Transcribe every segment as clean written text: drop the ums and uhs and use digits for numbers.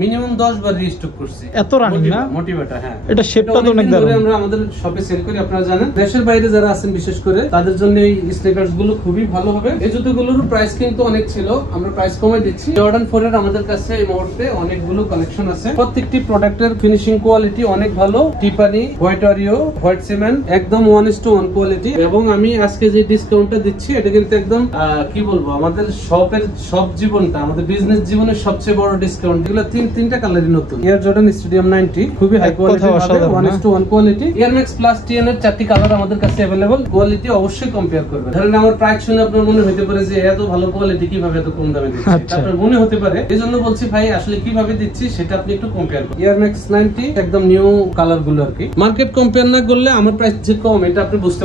Minimum 10 বার restock করছি। এত running না মোটিভেটা? হ্যাঁ, এটা শেপটা তো অনেক দারুণ। আমরা আমাদের শপে সেল করি, আপনারা জানেন। দেশের বাইরে যারা আছেন বিশেষ করে তাদের জন্য এই স্নিকার্স গুলো খুবই ভালো হবে। এই জুতোগুলোর প্রাইস কিন্তু অনেক ছিল, আমরা প্রাইস কমাই দিচ্ছি। জর্ডান 4 এর আমাদের কাছে এই মুহূর্তে অনেকগুলো কালেকশন আছে। প্রত্যেকটি প্রোডাক্টের ফিনিশিং কোয়ালিটি অনেক ভালো। টিপানি, হোয়াইট অরিও, হোয়াইট সিমেন্ট, একদম 1:1 কোয়ালিটি। এবং আমি আজকে যে ডিসকাউন্টটা দিচ্ছি এটা কিন্তু একদম কি বলবো, আমাদের শপের সব জীবনটা, আমাদের বিজনেস জীবনের সবচেয়ে বড় ডিসকাউন্ট। এগুলো তিনটা কালারই নতুন। এয়ার জর্ডান স্টেডিয়াম 90 খুবই high quality, 1:1 quality. Air Max Plus TN এর 4টি কালার আমাদের কাছে अवेलेबल। কোয়ালিটি অবশ্যই কম্পেয়ার করবেন। ধরেন আমার প্রাইস শুনে আপনার মনে হতে পারে যে এত ভালো কোয়ালিটি কিভাবে এত কম দামে দিচ্ছে, আপনার মনে হতে পারে। এইজন্য বলছি ভাই আসলে কিভাবে দিচ্ছি সেটা আপনি একটু কম্পেয়ার করুন। এয়ার ম্যাক্স 90 একদম নিউ কালার গুলো আর কি। মার্কেট কম্পেয়ার না করলে আমার প্রাইস যে কম এটা আপনি বুঝতে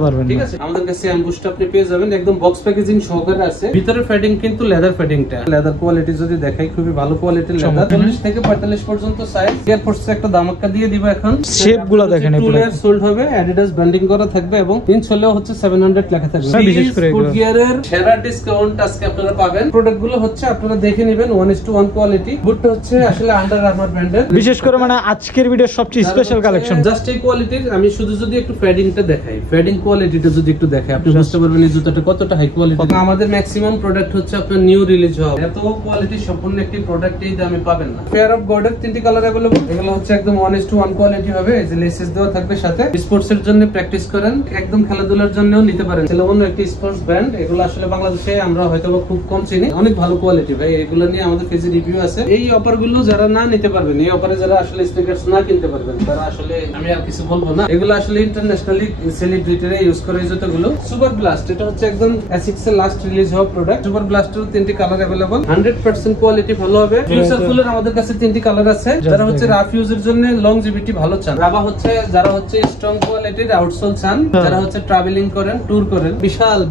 পারবেন। ঠিক আছে, আমাদের কাছে অ্যাম্বুশটা আপনি পেয়ে যাবেন একদম বক্স প্যাকেজিং সহকারে আছে। ভিতরে ফেডিং কিন্তু লেদার ফেডিংটা, লেদার কোয়ালিটি যদি দেখাই খুবই ভালো কোয়ালিটির লেদার। 40 থেকে 45 পর্যন্ত সাইজ। এয়ার ফোর্সে একটা ধামাকা দিয়ে দিব এখন। শেপগুলো দেখেন, টু লেয়ার সোল্ড হবে, অ্যাডিডাস ব্র্যান্ডিং করা থাকবে এবং ইঞ্চ হলেও হচ্ছে 700 লেখা থাকবে। বিশেষ করে ফুটগিয়ারের সেরা ডিসকাউন্ট আজকে আপনারা পাবেন। প্রোডাক্টগুলো হচ্ছে আপনারা দেখে নেবেন 1:1 কোয়ালিটি। বুটটা হচ্ছে আসলে আন্ডার আর্মার ব্র্যান্ডের। বিশেষ করে মানে আজকের ভিডিওর সবচেয়ে স্পেশাল কালেকশন। জাস্ট এই কোয়ালিটির আমি শুধু যদি একটু ফেডিংটা দেখাই, ফেডিং কোয়ালিটিটা যদি একটু দেখাই আপনি বুঝতে পারবেন এই জুতাটা কতটা হাই কোয়ালিটি। আমাদের ম্যাক্সিমাম প্রোডাক্ট হচ্ছে আপনার নিউ রিলিজ হওয়া। এত কোয়ালিটি সম্পূর্ণ একটি প্রোডাক্ট এই দামে পাবেন না। পেয়ার অফ গর্ডের 3টি কালার अवेलेबल। এগুলো হচ্ছে একদম 1:1 কোয়ালিটি হবে। এই যে লেসেস দেওয়া থাকবে সাথে। স্পোর্টস এর জন্য প্র্যাকটিস করেন, একদম খেলাধুলার জন্যও নিতে পারেন। সেলেমন একটি স্পোর্টস ব্র্যান্ড। এগুলো আসলে বাংলাদেশে আমরা হয়তোবা খুব কম চিনি, অনেক ভালো কোয়ালিটি ভাই। এগুলো নিয়ে আমাদের পেজে রিভিউ আছে। এই অফার গুলো যারা না নিতে পারবেন, এই অফারে যারা আসলে স্নিকার্স না কিনতে পারবেন তারা আসলে আমি আর কিছু বলবো না। এগুলো আসলে ইন্টারন্যাশনালি সেলিব্রিটিরা ইউজ করে এই জুতোগুলো। সুপার ব্লাস্ট এটা হচ্ছে একদম অ্যাসিক্স এর লাস্ট রিলিজ হওয়া প্রোডাক্ট। সুপার ব্লাস্টের 3টি কালার अवेलेबल। 100% কোয়ালিটি ভালো হবে। ফিউচার ফুলের আমাদের কাছে 3টি কালার আছে। যারা হচ্ছে রাফ ইউজের জন্য লংজিভিটি ভালো চান, রাবা হচ্ছে যারা হচ্ছে স্ট্রং কোয়ালিটির আউটসোল চান, যারা হচ্ছে ট্রাভেলিং করেন, ট্যুর করেন,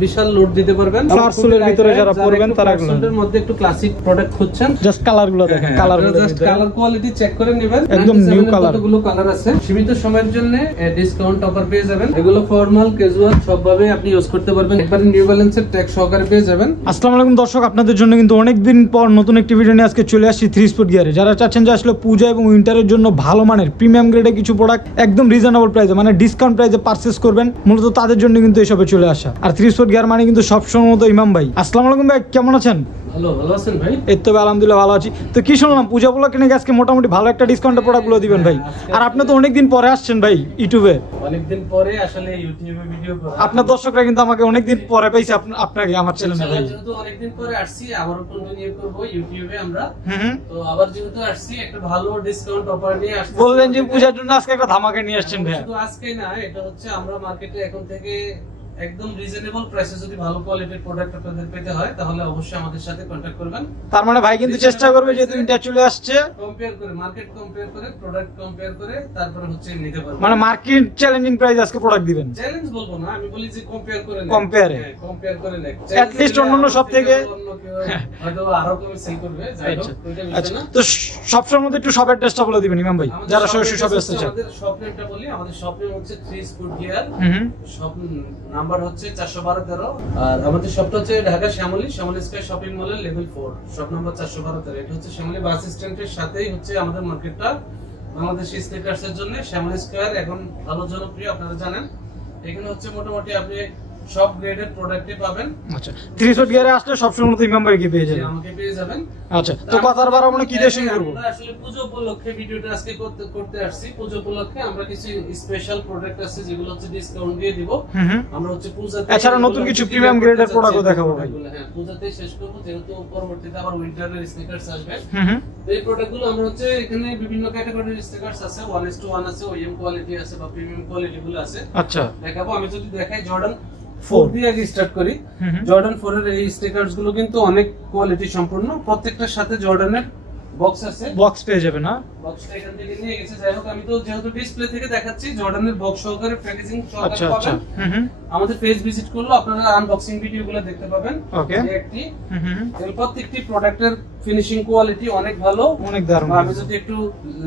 বিশাল লোড দিতে পারবেন। ফ্লারসোলের ভিতরে যারা পরবেন তারা এর মধ্যে একটু ক্লাসিক প্রোডাক্ট খুঁজছেন, জাস্ট কালারগুলো দেখেন, কালারগুলো জাস্ট কালার কোয়ালিটি চেক করে নেবেন। একদম নিউ কালার, কতগুলো কালার আছে। সীমিত সময়ের জন্য ডিসকাউন্ট অফার পেয়ে যাবেন। এগুলো ফর্মাল ক্যাজুয়াল সবভাবে আপনি ইউজ করতে পারবেন। একবারে নিউ ব্যালেন্সের ট্যাগ সহকারে পেয়ে যাবেন। আসসালামু আলাইকুম দর্শক, আপনাদের জন্য কিন্তু অনেকদিন পর নতুন একটি ভিডিও নিয়ে আজকে চলে আসছি 3 স্পোর্ট গিয়ারে। যারা চাচ্ছেন যে আসলে পূজা এবং উইন্টারের জন্য ভালো মানের প্রিমিয়াম গ্রেডের কিছু প্রোডাক্ট একদম রিজনেবল প্রাইসে মানে ডিসকাউন্ট প্রাইসে পারচেজ করবেন, মূলত তাদের জন্য কিন্তু এসবে চলে আসা। আর 3 স্পোর্ট গিয়ার মানে কিন্তু সবসময় মতো ইমাম ভাই। আসসালামু আলাইকুম ভাই, কেমন আছেন? ভালো আছেন ভাই? এই তো আলহামদুলিল্লাহ ভালো আছি। তো কি শুনলাম পূজা উপলক্ষে নাকি আজকে মোটামুটি ভালো একটা ডিসকাউন্টে প্রোডাক্টগুলো দিবেন ভাই। আর আপনি তো অনেকদিন পরে আসছেন ভাই ইউটিউবে। অনেকদিন পরে আসলে ইউটিউবে ভিডিও করা। আপনার দর্শকরা কিন্তু আমাকে অনেকদিন পরে পাইছে আপনাকে, আমার চ্যানেলে ভাই। যেহেতু অনেকদিন পরে আসছি আবার কন্টিনিউ করব ইউটিউবে আমরা। তো আবার যেহেতু আসছি একটা ভালো ডিসকাউন্ট অফার নিয়ে আসছি। বললেন যে পূজার জন্য আজকে একটা ধামাকা নিয়ে আসছেন ভাই। শুধু আজকেই না, এটা হচ্ছে আমরা মার্কেটে এখন থেকে একদম রিজনেবল প্রাইসে যদি ভালো কোয়ালিটির প্রোডাক্ট আপনাদের পেতে হয় তাহলে অবশ্যই আমাদের সাথে কন্টাক্ট করবেন। তার মানে ভাই কিন্তু চেষ্টা করবে যে দুইটা চলে আসছে কম্পেয়ার করে, মার্কেট কম্পেয়ার করে, প্রোডাক্ট কম্পেয়ার করে তারপরে হচ্ছে নিতে পারবেন। মানে মার্কেট চ্যালেঞ্জিং প্রাইস আজকে প্রোডাক্ট দিবেন। চ্যালেঞ্জ বলবো না, আমি বলি যে কম্পেয়ার করে নেন, কম্পেয়ার করে নেন। এট লিস্ট অন্যান্য সব থেকে হয়তো আরো কম সেল করবে, যাই হোক ওইটা বিষয় না। তো সবসময় মধ্যে একটু শপ অ্যাড্রেসটা বলে দিবেন ইমাম ভাই, যারা সরাসরি শপে আসতে চায়। আমাদের শপ নেমটা বলি, আমাদের শপ নেম হচ্ছে 3 স্পোর্ট গিয়ার। শপ নাম্বার হচ্ছে 412-13। আর আমাদের শপটা হচ্ছে ঢাকা শ্যামলী স্কয়ার শপিং মলের লেভেল 4, শপ নাম্বার 412-13। এটা হচ্ছে শ্যামলী বাস স্ট্যান্ডের সাথেই হচ্ছে আমাদের মার্কেটটা। বাংলাদেশি স্নিকার্সের জন্য শ্যামলী স্কয়ার এখন ভালো জনপ্রিয়, আপনারা জানেন। এখানে হচ্ছে মোটামুটি আপনি সব গ্রেডের প্রোডাক্টই পাবেন। আচ্ছা, 3 স্পোর্ট গিয়ারে আসলে সব সময় তো ইমাম ভাইকে পেয়ে যাবেন, আমাকে পেয়ে যাবেন। আচ্ছা, তো কথার বার আমরা কি দিয়ে শুরু করব? আমরা আসলে পূজা উপলক্ষে ভিডিওটা আজকে করতে আসছি। পূজা উপলক্ষে আমরা কিছু স্পেশাল প্রোডাক্ট আছে যেগুলো হচ্ছে ডিসকাউন্ট দিয়ে দিব। আমরা হচ্ছে পূজাতে এছাড়া নতুন কিছু প্রিমিয়াম গ্রেডের প্রোডাক্টও দেখাবো ভাই। হ্যাঁ, পূজাতে শেষ করব, যেহেতু পরবর্তীতে আবার উইন্টারের স্নিকার্স আসবে। এই প্রোডাক্টগুলো আমরা হচ্ছে এখানে বিভিন্ন ক্যাটাগরির স্নিকার্স আছে, 1:1 আছে, ওএম কোয়ালিটি আছে বা প্রিমিয়াম কোয়ালিটি গুলো আছে। আচ্ছা, দেখাবো। আমি যদি দেখাই জর্ডান 4 দিয়ে আগে স্টার্ট করি। জর্ডান 4 এর এই স্টিকারস গুলো কিন্তু অনেক কোয়ালিটি সম্পূর্ণ। প্রত্যেকটার সাথে জর্ডানের বক্স আছে, বক্স পেয়ে যাবে না? বক্সটা এখান থেকে নিয়ে গেছে। যাই হোক, আমি তো যেহেতু ডিসপ্লে থেকে দেখাচ্ছি, জর্ডানের বক্স সহকারে প্যাকেজিং সহকারে পাবেন। আমাদের পেজ ভিজিট করলে আপনারা আনবক্সিং ভিডিওগুলো দেখতে পাবেন। ওকে, একটি প্রত্যেকটি প্রোডাক্টের ফিনিশিং কোয়ালিটি অনেক ভালো, অনেক দারুণ। আমি যদি একটু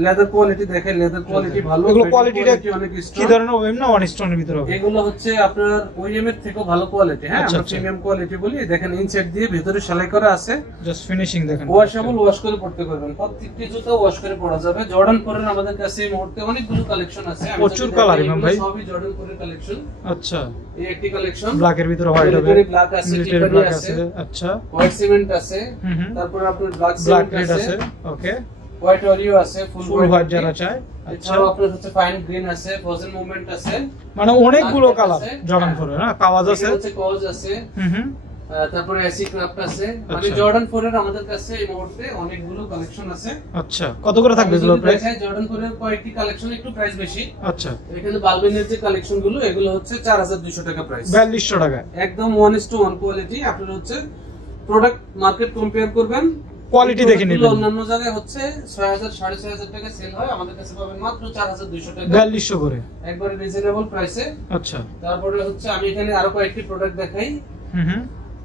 লেদার কোয়ালিটি দেখাই, লেদার কোয়ালিটি ভালো। এগুলো কোয়ালিটিটা অনেক কি স্ট্রং। ধরনের ওএম না ওয়ান স্টোনের ভিতরে হবে? এগুলো হচ্ছে আপনার ওইএম এর থেকেও ভালো কোয়ালিটি। হ্যাঁ, আমরা প্রিমিয়াম কোয়ালিটি বলি। দেখেন ইনসাইড দিয়ে ভিতরে সেলাই করা আছে, জাস্ট ফিনিশিং দেখেন। ওয়াশেবল, ওয়াশ করে পড়তে পারবেন। প্রত্যেকটি জুতা ওয়াশ করে পরা যাবে। জর্ডান 4 এর আমাদের কাছে এই মুহূর্তে অনেকগুলো কালেকশন আছে। প্রচুর কালার ইমাম ভাই, সবই জর্ডান 4 এর কালেকশন। আচ্ছা, এই একটি কালেকশন ব্ল্যাক এর ভিতরে হোয়াইট হবে, ব্ল্যাক আছে, মিলিটারি ব্ল্যাক আছে, আচ্ছা, হোয়াইট সিমেন্ট আছে, তারপর আপনার ব্ল্যাক সিমেন্ট আছে, ওকে, হোয়াইট অরিও আছে, ফুল হোয়াইট যারা চায়। আচ্ছা, আপনার হচ্ছে ফাইন গ্রিন আছে, ফ্রোজেন মুভমেন্ট আছে, মানে অনেকগুলো কালার জর্ডান 4 এর। না, কাওয়াজ আছে, কাওয়াজ আছে, তারপরে এসি ক্রাফট আছে। মানে জর্ডান 4 এর আমাদের কাছে এই মুহূর্তে অনেকগুলো কালেকশন আছে। আচ্ছা, কত করে থাকবে এগুলোর প্রাইস? জর্ডান 4 এর কয়েকটি কালেকশন একটু প্রাইস বেশি। আচ্ছা, এখানে বালবিনের যে কালেকশন গুলো, এগুলো হচ্ছে 4200 টাকা প্রাইস, 4200 টাকা, একদম 1:1 কোয়ালিটি। আপনারা হচ্ছে প্রোডাক্ট মার্কেট কম্পেয়ার করবেন, কোয়ালিটি দেখে নেবেন। অন্যান্য জায়গায় হচ্ছে 6000 6500 টাকা সেল হয়, আমাদের কাছে পাবেন মাত্র 4200 টাকা, 4200 করে, একবারে রিজনেবল প্রাইসে। আচ্ছা, তারপরে হচ্ছে আমি এখানে আরো কয়েকটি প্রোডাক্ট দেখাই।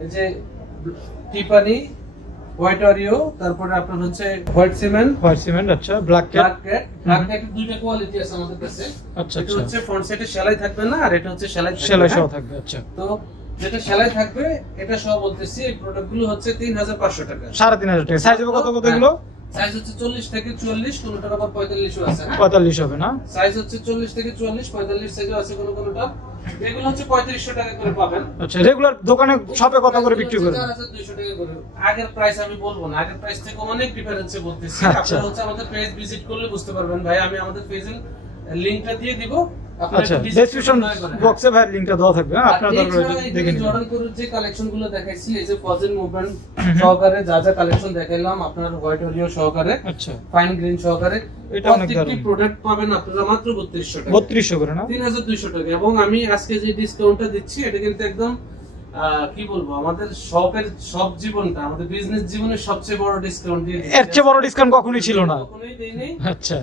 এই যে টিপানি, হোয়াইট অরিও, তারপরে আপনার হচ্ছে হোয়াইট সিমেন্ট, আচ্ছা, ব্ল্যাক ক্যাট। ব্ল্যাক ক্যাট দুইটা কোয়ালিটি আছে আমাদের কাছে। আচ্ছা, এটা হচ্ছে ফ্রন্ট সাইডে সেলাই থাকবে না, আর এটা হচ্ছে সেলাই সহ থাকবে। আচ্ছা, তো যেটা সেলাই থাকবে এটা সহ বলতেছি, এই প্রোডাক্টগুলো হচ্ছে 3500 টাকা, 3500 টাকা। সাইজ হবে কত কত এগুলো? সাইজ হচ্ছে 40 থেকে 44, কোনটার আবার 45 ও আছে। 45 হবে না? সাইজ হচ্ছে 40 থেকে 44, 45 সাইজও আছে কোনটা। এগুলো হচ্ছে 3500 টাকা করে পাবেন। আচ্ছা, রেগুলার দোকানে শপে কত করে বিক্রি করেন? 4200 টাকা করে। আগের প্রাইস আমি বলবো না, আগের প্রাইস থেকে অনেক ডিফারেন্সে বলতেছি। আপনারা হচ্ছে আমাদের পেজ ভিজিট করলে বুঝতে পারবেন। ভাই, আমি আমাদের পেজের লিংকটা দিয়ে দিব, আচ্ছা, ডেসক্রিপশন বক্সে ভাই লিংকটা দেওয়া থাকবে, আপনারা দেখে নিন। জর্ডান কোরের যে কালেকশনগুলো দেখাইছি, এই যে ফ্রোজেন মুভমেন্ট সহকারে যা যা কালেকশন দেখাইলাম, আপনার হোয়াইট অরিও সহকারে, আচ্ছা, ফাইন গ্রিন সহকারে, এটা অনেক দারুণ। প্রোডাক্ট পাবেন আপনারা মাত্র 3200 টাকা, 3200 করে না, 3200 টাকা। এবং আমি আজকে যে ডিসকাউন্টটা দিচ্ছি, এটা কিন্তু একদম কি বলবো, আমাদের সব জীবনটা, আমাদের বিজনেস জীবনের সবচেয়ে বড় ডিসকাউন্ট দিয়ে দিচ্ছি। এর চেয়ে বড় ডিসকাউন্ট কখনোই ছিল না, কখনোই দেইনি। আচ্ছা,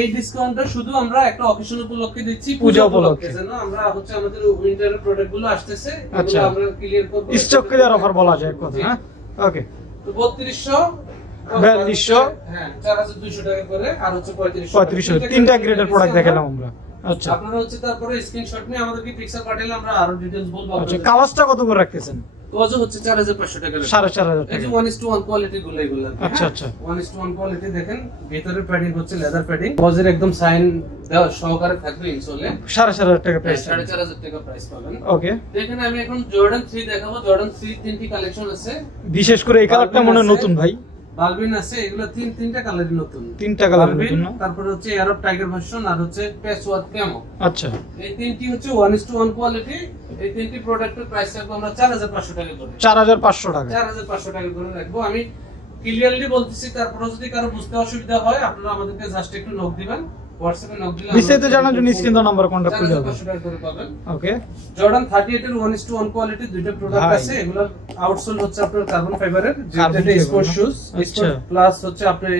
এই ডিসকাউন্টটা শুধু আমরা একটা অকেশন উপলক্ষে দিচ্ছি, পূজা উপলক্ষে। যেন আমরা হচ্ছে আমাদের উইন্টারের প্রোডাক্ট গুলো আসতেছে, আচ্ছা, এগুলো আমরা ক্লিয়ার করব, স্টক ক্লিয়ার অফার বলা যায় এক কথা। হ্যাঁ, ওকে, তো 3200, 4200, হ্যাঁ 4200 টাকা করে, আর হচ্ছে 3500, তিনটা গ্রেডের প্রোডাক্ট দেখালাম আমরা। আচ্ছা, আপনারা হচ্ছে তারপরে স্ক্রিনশট নিয়ে আমাদেরকে পিকচার পাঠালে আমরা আরো ডিটেইলস বলবো। আচ্ছা, কাওয়াজটা কত করে রাখতেছেন? কজ হচ্ছে 4500 টাকা, 4500 এই টাকা। যে 1:1 কোয়ালিটি গুলো, এগুলো আচ্ছা, আচ্ছা, 1:1 কোয়ালিটি দেখেন। ভিতরের প্যাডিং হচ্ছে লেদার প্যাডিং, কজের একদম সাইন দেওয়া সহকারে থাকবে ইনসোলে। 4500 টাকা প্রাইস, 4500 টাকা প্রাইস পাবেন। ওকে, দেখেন আমি এখন জর্ডান 3 দেখাবো। জর্ডান 3 তিনটি কালেকশন আছে, বিশেষ করে এই কালারটা মনে হয় নতুন ভাই। বালবিন আছে, এগুলো তিনটা কালারই নতুন, তিনটা কালার নতুন না? তারপরে হচ্ছে এয়ারপ টাইগার ভার্সন, আর হচ্ছে প্যাচওয়ার্ক ক্যামো। আচ্ছা, এই তিনটি হচ্ছে 1:1 কোয়ালিটি। এই তিনটি প্রোডাক্টের প্রাইস রাখবো আমরা 4500 টাকা করে, 4500 টাকা, 4500 টাকা করে রাখবো। আমি ক্লিয়ারলি বলতেছি, তারপরে যদি কারো বুঝতে অসুবিধা হয়, আপনারা আমাদেরকে জাস্ট একটু নক দিবেন, হোয়াটসঅ্যাপে নক দিলে বিস্তারিত জানার জন্য স্ক্রিন দাও নাম্বার কন্টাক্ট করে যাবেন। 4500 টাকা করে পাবেন। ওকে, জর্ডান 38 এর 1:1 কোয়ালিটি দুইটা প্রোডাক্ট আছে। এগুলোর আউটসোল হচ্ছে আপনার কার্বন ফাইবারের, যেটা স্পোর্ট শুজ, স্পোর্ট প্লাস হচ্ছে আপনি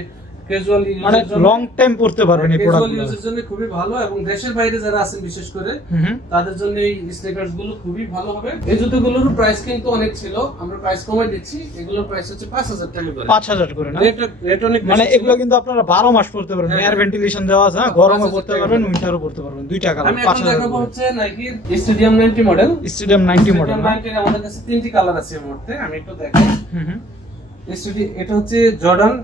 ক্যাজুয়াল মানে ইউজের জন্য, লং টাইম পড়তে পারবেন এই ক্যাজুয়াল প্রোডাক্টগুলো। ইউজের জন্য খুবই ভালো, এবং দেশের বাইরে যারা আছেন বিশেষ করে তাদের জন্য এই স্নিকার্স গুলো খুবই ভালো হবে। এই জুতোগুলোর প্রাইস কিন্তু অনেক ছিল, আমরা প্রাইস কমাই দিচ্ছি। এগুলোর প্রাইস হচ্ছে 5000 টাকা করে, 5000 করে না? রেট অনেক মানে এগুলো কিন্তু আপনারা 12 মাস পড়তে পারবেন, এয়ার ভেন্টিলেশন দেওয়া আছে, গরমে পড়তে পারবেন, উইন্টারও পড়তে পারবেন, দুইটা কালার। আমি এখন দেখাবো হচ্ছে নাইকির স্টেডিয়াম 90 মডেল। স্টেডিয়াম 90 মডেল, 90 এর আমাদের কাছে তিনটি কালার আছে এর মধ্যে, আমি একটু দেখাই। এটা হচ্ছে জর্ডান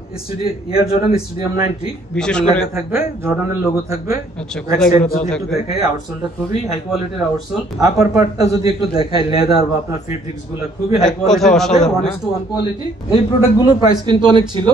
এয়ার জর্ডান স্টেডিয়াম 90, বিশেষ করে থাকবে জর্ডানের লোগো থাকবে। আচ্ছা, কোথায় করে দাও একটু থাকবে? দেখাই, আউটসোলটা খুবই হাই কোয়ালিটির আউটসোল। আপার পার্টটা যদি একটু দেখাই, লেদার বা আপনার ফেব্রিক্স গুলো খুবই হাই কোয়ালিটির হবে, 1:1 কোয়ালিটি। এই প্রোডাক্টগুলোর প্রাইস কিন্তু অনেক ছিল,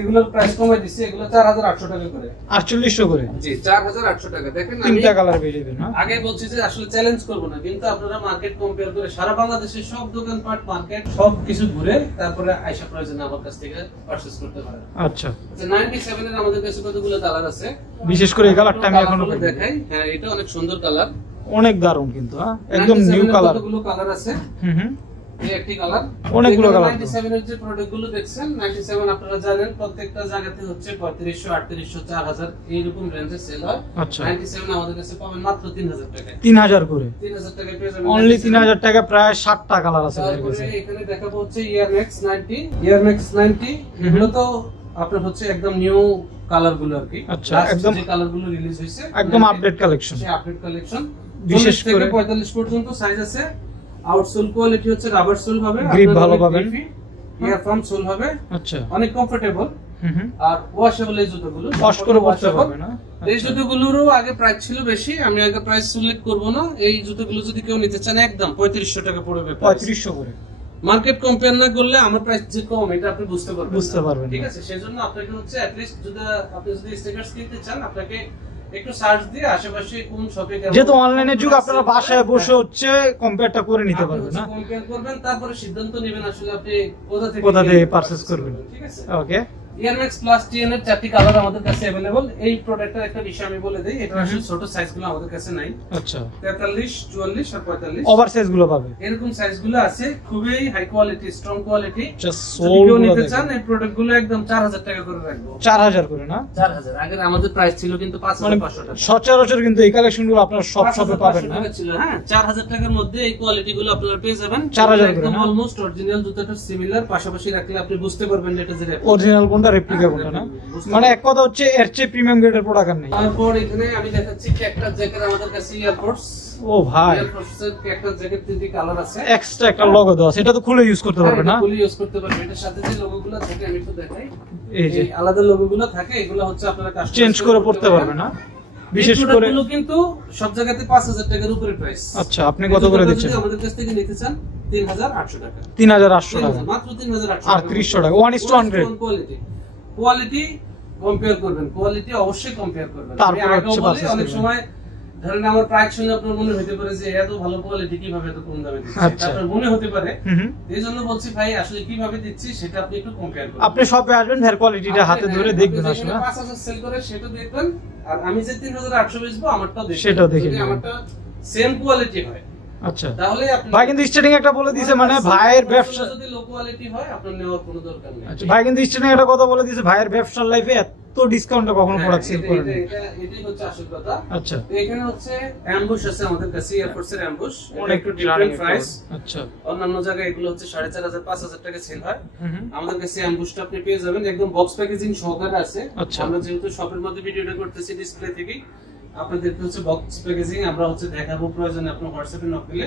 এগুলোর প্রাইস কমাই দিছি, এগুলো 4800 টাকা করে, 4800 করে, জি 4800 টাকা। দেখেন আমি তিনটা কালার পেয়ে যাবেন না? আগে বলছি যে আসলে চ্যালেঞ্জ করব না, কিন্তু আপনারা মার্কেট কম্পেয়ার করে সারা বাংলাদেশের সব দোকানপাট, মার্কেট সব কিছু ঘুরে তারপরে আয়শা প্রয়োজন আমার কাছ থেকে পারচেজ করতে পারেন। আচ্ছা, 97 এর আমাদের কাছে কতগুলো কালার আছে, বিশেষ করে এই কালারটা আমি এখনো দেখাই। হ্যাঁ, এটা অনেক সুন্দর কালার, অনেক দারুণ কিন্তু, একদম নিউ কালার। কতগুলো কালার আছে, এই একটি কালার, অনেকগুলো কালার। 97 এর যে প্রোডাক্ট গুলো দেখছেন 97 আপনারা জানেন প্রত্যেকটা জায়গাতে হচ্ছে 3500 3800 4000 এইরকম রেঞ্জে সেল হয়। আচ্ছা 97 আমাদের কাছে পাবেন মাত্র 3000 টাকায়। 3000 করে 3000 টাকায় পেয়ে যাবেন অনলি 3000 টাকা, প্রায় 60টা কালার আছে এর তারপরে কাছে। এখানে দেখাবো হচ্ছে Air Max 90 Air Max 90 এগুলো তো আপনার হচ্ছে একদম নিউ কালার গুলো আর কি। আচ্ছা, Last একদম যে কালার গুলো রিলিজ হয়েছে একদম আপডেট কালেকশন। সেই আপডেট কালেকশন বিশেষ 40 থেকে করে 45 পর্যন্ত সাইজ আছে। আউটসোল কোয়ালিটি হচ্ছে রাবার সোল হবে, গ্রিপ ভালো পাবেন, এয়ার ফার্ম সোল হবে, আচ্ছা অনেক কমফোর্টেবল আর ওয়াশেবল এই জুতোগুলো ওয়াশ করে পড়তে পারবে না। এই জুতোগুলোরও আগে প্রাইস ছিল বেশি, আমি আগে প্রাইস উল্লেখ করব না। এই জুতোগুলো যদি কেউ নিতে চান একদম 3500 টাকা পড়বে, 3500 করে। মার্কেট কম্পেয়ার না করলে আমার প্রাইস যে কম এটা আপনি বুঝতে পারবেন না। ঠিক আছে, সেজন্য আপনাকে হচ্ছে অ্যাট লিস্ট যদি আপনি স্টিকারস কিনতে চান আপনাকে একটু সার্চ দিয়ে আশেপাশে কোন শপে যেহেতু অনলাইনের যুগ আপনারা বাসায় বসে হচ্ছে কম্পেয়ারটা করে নিতে পারবেন না, কম্পেয়ার করবেন তারপরে সিদ্ধান্ত নেবেন আসলে আপনি কোথা থেকে পারচেজ করবেন। ঠিক আছে, ওকে। Air Max Plus TN এর 4টি কালার আমাদের কাছে अवेलेबल। এই প্রোডাক্টের একটা বিষয় আমি বলে দেই, এটা আসলে ছোট সাইজগুলো আমাদের কাছে নাই। আচ্ছা 43 44 আর 45 ওভার সাইজ গুলো পাবে, এরকম সাইজগুলো আছে, খুবই high quality strong quality. Just যদি সোল কেউ গুলো নিতে দেখেন, চান এই প্রোডাক্টগুলো একদম 4000 টাকা করে রাখবো। 4000 করে না, 4000 আগে আমাদের প্রাইস ছিল কিন্তু 5500 টাকা। সচরাচর কিন্তু এই কালেকশন গুলো আপনারা সব শপে পাবেন না। ছিল হ্যাঁ, 4000 টাকার মধ্যে এই কোয়ালিটি গুলো আপনারা পেয়ে যাবেন। 4000 করে না, অলমোস্ট অরিজিনাল জুতাটা সিমিলার, পাশাপাশি রাখলে আপনি বুঝতে পারবেন এটা যে অরিজিনাল কোনটা রেপ্লিকা কোনটা না। মানে এক কথা হচ্ছে এর চেয়ে প্রিমিয়াম গ্রেডের প্রোডাক্ট আর নেই। তারপর এখানে আমি দেখাচ্ছি ক্যাকটাস জ্যাকেট আমাদের কাছে এয়ারফোর্স। ও ভাই, এয়ারফোর্স এর ক্যাকটাস জ্যাকেট 3টি কালার আছে, এক্সট্রা একটা লোগো দেওয়া আছে, এটা তো খুলে ইউজ করতে পারবে না। ফুলি ইউজ করতে পারবেন। এটার সাথে যে লোগোগুলো থাকে আমি একটু দেখাই, এই যে এই আলাদা লোগোগুলো থাকে, এগুলো হচ্ছে আপনারা কাস্টমাইজ চেঞ্জ করে পড়তে পারবে না। বিশেষ করে এগুলো কিন্তু সব জায়গাতে 5000 টাকার উপরে প্রাইস। আচ্ছা আপনি কত করে দিচ্ছেন? আমাদের কাছ থেকে নিতে চান 3800 টাকা, 3800 টাকা, মাত্র 3800 আর 300 টাকা 1:100 কোয়ালিটি কম্পেয়ার করবেন, কোয়ালিটি অবশ্যই কম্পেয়ার করবেন। তারপর আমি আগেও হচ্ছে বলি, purchase অনেক করবেন। সময় ধরেন আমার প্রাইস শুনে আপনার মনে হতে পারে যে এত ভালো কোয়ালিটি কিভাবে এত কম দামে দিচ্ছে, আচ্ছা। আপনার মনে হতে পারে। এইজন্য বলছি ভাই আসলে কিভাবে দিচ্ছি সেটা আপনি একটু কম্পেয়ার করুন। আপনি শপে আসবেন, ভাইয়ের কোয়ালিটিটা হাতে ধরে দেখবেন আসলে। 5000 সেল করে সেটা দেখবেন, আর আমি যে 3800 বেচবো আমারটাও দেখবেন, সেটাও দেখে যদি নেবেন। আমারটা সেম কোয়ালিটি হয় আচ্ছা তাহলে আপনি ভাই কিন্তু স্টার্টিং একটা বলে দিয়েছে, মানে ভাইয়ের ব্যবসা, যদি লো কোয়ালিটি হয় আপনার নেওয়ার কোনো দরকার নেই। আচ্ছা ভাই কিন্তু স্টার্টিং একটা কথা বলে দিয়েছে, ভাইয়ের ব্যবসার লাইফে এত ডিসকাউন্টে কখনো প্রোডাক্ট সেল করে না। এটাই হচ্ছে আসল কথা। আচ্ছা তো এখানে হচ্ছে অ্যাম্বুশ আছে আমাদের কাছে, এয়ারফোর্স এর অ্যাম্বুশ, অনেক একটু ডিফারেন্ট প্রাইস। আচ্ছা অন্যান্য জায়গায় এগুলো হচ্ছে 4500 5000 টাকা সেল হয়, আমাদের কাছে অ্যাম্বুশটা আপনি পেয়ে যাবেন একদম বক্স প্যাকেজিং সহকারে আছে। আচ্ছা। আমরা যেহেতু শপের মধ্যে ভিডিওটা করতেছি ডিসপ্লে থেকে, আপনাদেরকে হচ্ছে বক্স প্যাকেজিং আমরা হচ্ছে দেখাবো, প্রয়োজনে আপনি হোয়াটসঅ্যাপে নক দিলে।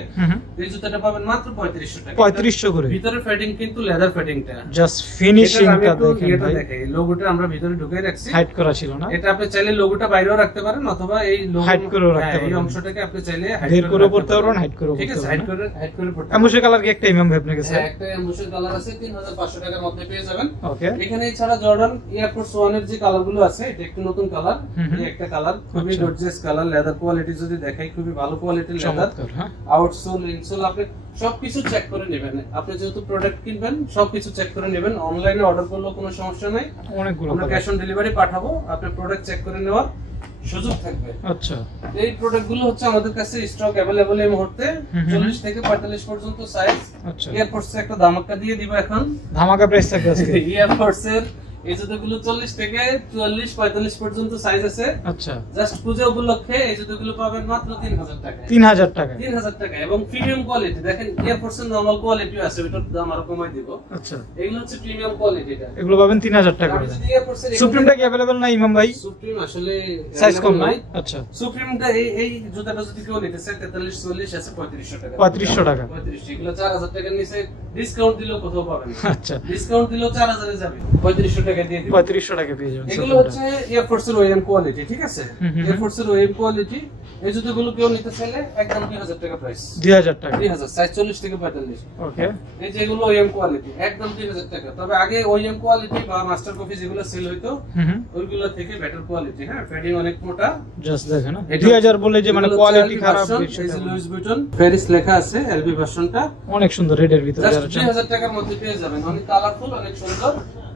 এই জুতাটা পাবেন মাত্র 3500 টাকা, 3500 করে। ভিতরে ফেডিং কিন্তু লেদার ফেডিংটা, জাস্ট ফিনিশিংটা দেখেন ভাই, দেখাই লোগোটা আমরা ভিতরে ঢুকে রাখছি, হাইড করা ছিল না। এটা আপনি চাইলে লোগোটা বাইরেও রাখতে পারেন অথবা এই লোগো হাইড করেও রাখতে এই পারেন, অংশটাকে আপনি চাইলে বের করে পড়তে পারবেন, হাইড করে ঠিক পড়তে আছে, হাইড পারবেন। করে পড়তে অ্যাম্বুশের কালার কি একটা ইমাম ভাই আপনার কাছে? হ্যাঁ, একটা অ্যাম্বুশের কালার আছে 3500 টাকার মধ্যে পেয়ে যাবেন। ওকে। এখানে এছাড়া জর্ডান এয়ারফোর্স 1 এর যে কালারগুলো আছে, এটা একটু নতুন কালার, এই একটা কালার খুবই আচ্ছা। গর্জিয়াস কালার, লেদার কোয়ালিটি যদি দেখাই খুবই ভালো কোয়ালিটির লেদার, চমৎকার। হ্যাঁ আউটসোল ইনসোল আপনি সবকিছু চেক করে নেবেন। আপনি যেহেতু প্রোডাক্ট কিনবেন সবকিছু চেক করে নেবেন, অনলাইনে অর্ডার করলেও কোনো সমস্যা নাই, অনেকগুলো আমরা ক্যাশ অন ডেলিভারি পাঠাবো, আপনি প্রোডাক্ট চেক করে নেওয়ার সুযোগ থাকবে। আচ্ছা এই প্রোডাক্টগুলো হচ্ছে আমাদের কাছে স্টক अवेलेबल এই মুহূর্তে 40 থেকে 45 পর্যন্ত সাইজ। আচ্ছা এয়ারফোর্স একটা ধামাকা দিয়ে দিব এখন, ধামাকা প্রাইস থাকবে আজকে। এয়ারফোর্স এর এই জুতোগুলো 40 থেকে 44 45 পর্যন্ত সাইজ আছে। আচ্ছা জাস্ট পূজা উপলক্ষে এই জুতোগুলো পাবেন মাত্র 3000 টাকায়। 3000 টাকা। 3000 টাকা এবং প্রিমিয়াম কোয়ালিটি। দেখেন এয়ারফোর্স এর নরমাল কোয়ালিটিও আছে, ওটার দাম আরো কমাই দিব। আচ্ছা এগুলো হচ্ছে প্রিমিয়াম কোয়ালিটিটা, এগুলো পাবেন 3000 টাকা। আমি যদি এয়ারফোর্স এর সুপ্রিমটা কি अवेलेबल না ইমাম ভাই? সুপ্রিম আসলে সাইজ কম নাই। আচ্ছা সুপ্রিমটা এই জুতাটা যদি কেউ নিতে চায় 43 44 আছে 3500 টাকা। 3500 টাকা। 35 এগুলো 4000 টাকার নিচে ডিসকাউন্ট দিলেও কোথাও পাবেন না। আচ্ছা ডিসকাউন্ট দিলেও 4000 এ যাবে, 3500 টাকা দিয়ে দিব। 3500 টাকা পেয়ে যাবেন। এগুলো হচ্ছে এয়ারফোর্স এর ওএম কোয়ালিটি, ঠিক আছে, এয়ারফোর্স এর ওএম কোয়ালিটি। এই জুতোগুলো কেউ নিতে চাইলে একদম 2000 টাকা প্রাইস, 2000 টাকা। 2000 সাইজ 40 থেকে 45। ওকে। এই যেগুলো ওএম কোয়ালিটি একদম 2000 টাকা। তবে আগে ওএম কোয়ালিটি বা মাস্টার কপি যেগুলো সেল হইতো ওইগুলো থেকে বেটার কোয়ালিটি। হ্যাঁ, ফেডিং অনেক মোটা, জাস্ট দেখেন না 2000 বলে যে মানে কোয়ালিটি খারাপ। এই যে লুইস ভিটন প্যারিস লেখা আছে এলবি ভার্সনটা, অনেক সুন্দর রেডের ভিতরে জাস্ট যারা চান 2000 টাকার মধ্যে পেয়ে যাবেন। অনেক কালারফুল, অনেক সুন্দর।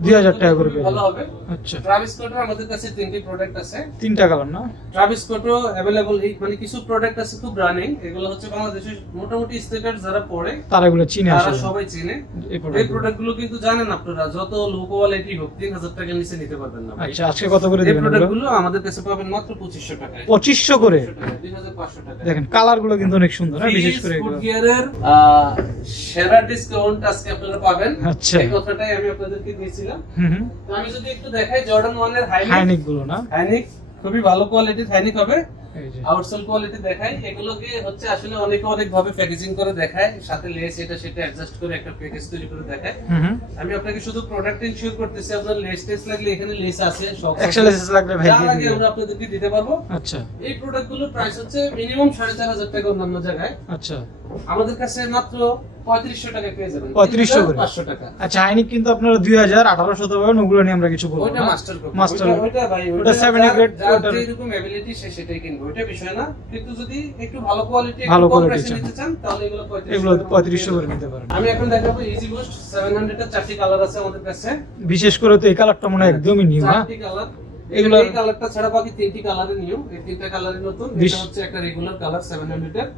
2000 টাকা করে পেয়ে ভালো হবে। আচ্ছা ট্রাভিস স্কটের আমাদের কাছে তিনটি প্রোডাক্ট আছে, তিনটা কালার না? ট্রাভিস স্কটও अवेलेबल, মানে কিছু প্রোডাক্ট আছে খুব রানিং, এগুলো হচ্ছে বাংলাদেশের মোটামুটি স্টেকার যারা পড়ে তারা এগুলো চিনে তারা আসলে সবাই চিনে। এই এই প্রোডাক্ট গুলো কিন্তু জানেন আপনারা, যত লো কোয়ালিটি হোক 3000 টাকার নিচে নিতে পারবেন না ভাই। আচ্ছা আজকে কত করে এই দিবেন প্রোডাক্ট এগুলো? গুলো আমাদের কাছে পাবেন মাত্র 2500 টাকায়। 2500 করে 2500 টাকা। দেখেন কালার গুলো কিন্তু অনেক সুন্দর, হ্যাঁ বিশেষ করে এগুলো। ফুটগিয়ারের সেরা ডিসকাউন্ট আজকে আপনারা পাবেন। আচ্ছা এই কথাটাই আমি আপনাদেরকে দিয়েছিলাম। হুম তো আমি যদি একটু দেখাই জর্ডান 1 এর হাইনিক গুলো না? হাইনিক খুবই ভালো কোয়ালিটির হাইনিক হবে। এই যে আউটসোল কোয়ালিটি দেখাই, এগুলোকে হচ্ছে আসলে অনেকে অনেক ভাবে প্যাকেজিং করে দেখায়, সাথে লেস এটা সেটা অ্যাডজাস্ট করে একটা প্যাকেজ তৈরি করে দেখায়। আমি আপনাকে শুধু প্রোডাক্ট ইনশিওর করতেছি, আপনার লেস টেস্ট লাগলে এখানে লেস আছে, সব এক্সেলেন্স লাগলে ভাই যা দিয়ে লাগে দিবেন। আমরা আপনাদেরকে দিতে পারবো। আচ্ছা এই প্রোডাক্টগুলোর প্রাইস হচ্ছে মিনিমাম 4500 টাকা অন্যান্য জায়গায়, আচ্ছা আমাদের কাছে মাত্র 3500 টাকা পেয়ে যাবেন। 3500 করে। 500 টাকা। আচ্ছা হাইনিক কিন্তু আপনারা 2018 তে পাবেন, ওগুলো নিয়ে আমরা কিছু বলবো ওইটা না। মাস্টার কপি, মাস্টার ওইটা ভাই ওটা 7A গ্রেড, যার ওটার যেরকম এবিলিটি সে সেটাই কিনবে, ওইটা বিষয় না। কিন্তু যদি একটু ভালো কোয়ালিটি ভালো একটু কম quality প্রাইসে চান। নিতে চান তাহলে এগুলো এগুলো 3500 করে নিতে পারেন। আমি এখন দেখাবো ইজি বুস্ট 700 এর 4টি কালার আছে আমাদের কাছে। বিশেষ করে তো এই কালারটা মনে হয় একদমই নিউ, হ্যাঁ 4টি কালার, এগুলো এই কালারটা ছাড়া বাকি 3টি কালারে নিউ, এই 3টা কালারে নতুন। এটা হচ্ছে একটা রেগুলার কালার 700 এর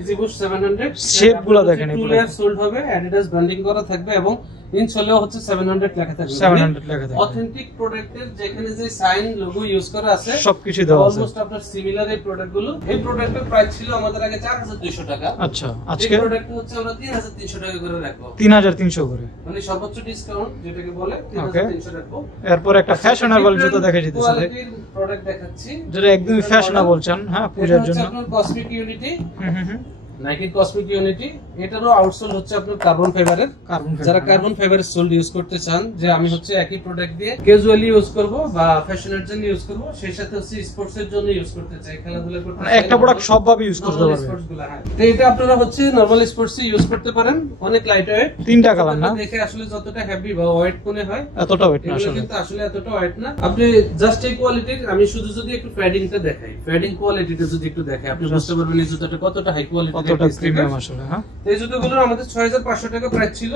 ইজি বুস্ট 700। শেপ গুলো দেখেন, টু এগুলো লেয়ার সোল্ড হবে, অ্যাডিডাস ব্র্যান্ডিং করা থাকবে এবং ইনসোলেও হচ্ছে 700 লেখা থাকবে। 700 লেখা থাকবে। অথেন্টিক প্রোডাক্টের যেখানে যে সাইন লোগো ইউজ করা আছে সবকিছু দেওয়া আছে। অলমোস্ট আপনার সিমিলার এই প্রোডাক্টগুলো। এই প্রোডাক্টের প্রাইস ছিল আমাদের আগে 4200 টাকা। আচ্ছা এই আজকে প্রোডাক্ট হচ্ছে আমরা 3300 টাকা করে রাখবো, 3300 করে। মানে সর্বোচ্চ ডিসকাউন্ট যেটাকে বলে 3300 রাখবো। এরপর একটা ফ্যাশনেবল জুতো দেখা যেতেছে, কোয়ালিটির প্রোডাক্ট দেখাচ্ছি যেটা একদমই ফ্যাশনেবল চান, হ্যাঁ পূজার জন্য। এটা হচ্ছে আপনার কসমিক ইউনিটি, হুম নাইকি কসমিক ইউনিটি। এটারও আউটসোল হচ্ছে আপনার কার্বন ফাইবারের। কার্বন যারা কার্বন ফাইবারের সোল ইউজ করতে চান, যে আমি হচ্ছে একই প্রোডাক্ট দিয়ে ক্যাজুয়ালি ইউজ করব বা ফ্যাশনের জন্য ইউজ করব, সেই সাথে হচ্ছে স্পোর্টস এর জন্য ইউজ করতে চাই, খেলাধুলা করতে চাই, একটা প্রোডাক্ট সব ভাবে ইউজ করতে পারবে। স্পোর্টস গুলো, হ্যাঁ। তো এটা আপনারা হচ্ছে নরমাল স্পোর্টস এ ইউজ করতে পারেন, অনেক লাইট ওয়েট। তিনটা কালার না? দেখে আসলে যতটা হেভি বা ওয়েট মনে হয় এতটা ওয়েট না এগুলো আসলে। কিন্তু আসলে এতটা ওয়েট না। আপনি জাস্ট এই কোয়ালিটির, আমি শুধু যদি একটু প্যাডিংটা দেখাই, প্যাডিং কোয়ালিটিটা যদি একটু দেখাই, আপনি বুঝতে পারবেন এই জুতাটা কতটা হাই কোয়ালিটি, কতটা প্রিমিয়াম আসলে, হ্যাঁ। এই জুতোগুলো আমাদের 6500 টাকা প্রাইস ছিল।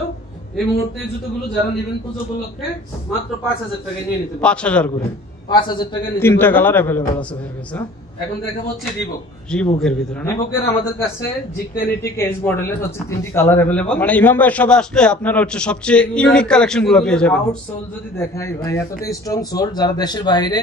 এই মুহূর্তে এই জুতোগুলো যারা নেবেন পুজো উপলক্ষে মাত্র 5000 টাকায় নিয়ে নিতে পারবেন। 5000 করে 5000 টাকা নিতে তিনটা পারবেন। কালার अवेलेबल আছে এর কাছে। এখন দেখাবো হচ্ছে রিবক। রিবুকের ভিতরে না? রিবকের আমাদের কাছে জিকটেনিটিক এজ মডেলের হচ্ছে 3টি কালার अवेलेबल। মানে ইমাম ভাই সব আসলে আপনারা হচ্ছে সবচেয়ে ইউনিক কালেকশন গুলো পেয়ে যাবেন। আউট সোল যদি দেখাই ভাই, এতটাই স্ট্রং সোল, যারা দেশের বাইরে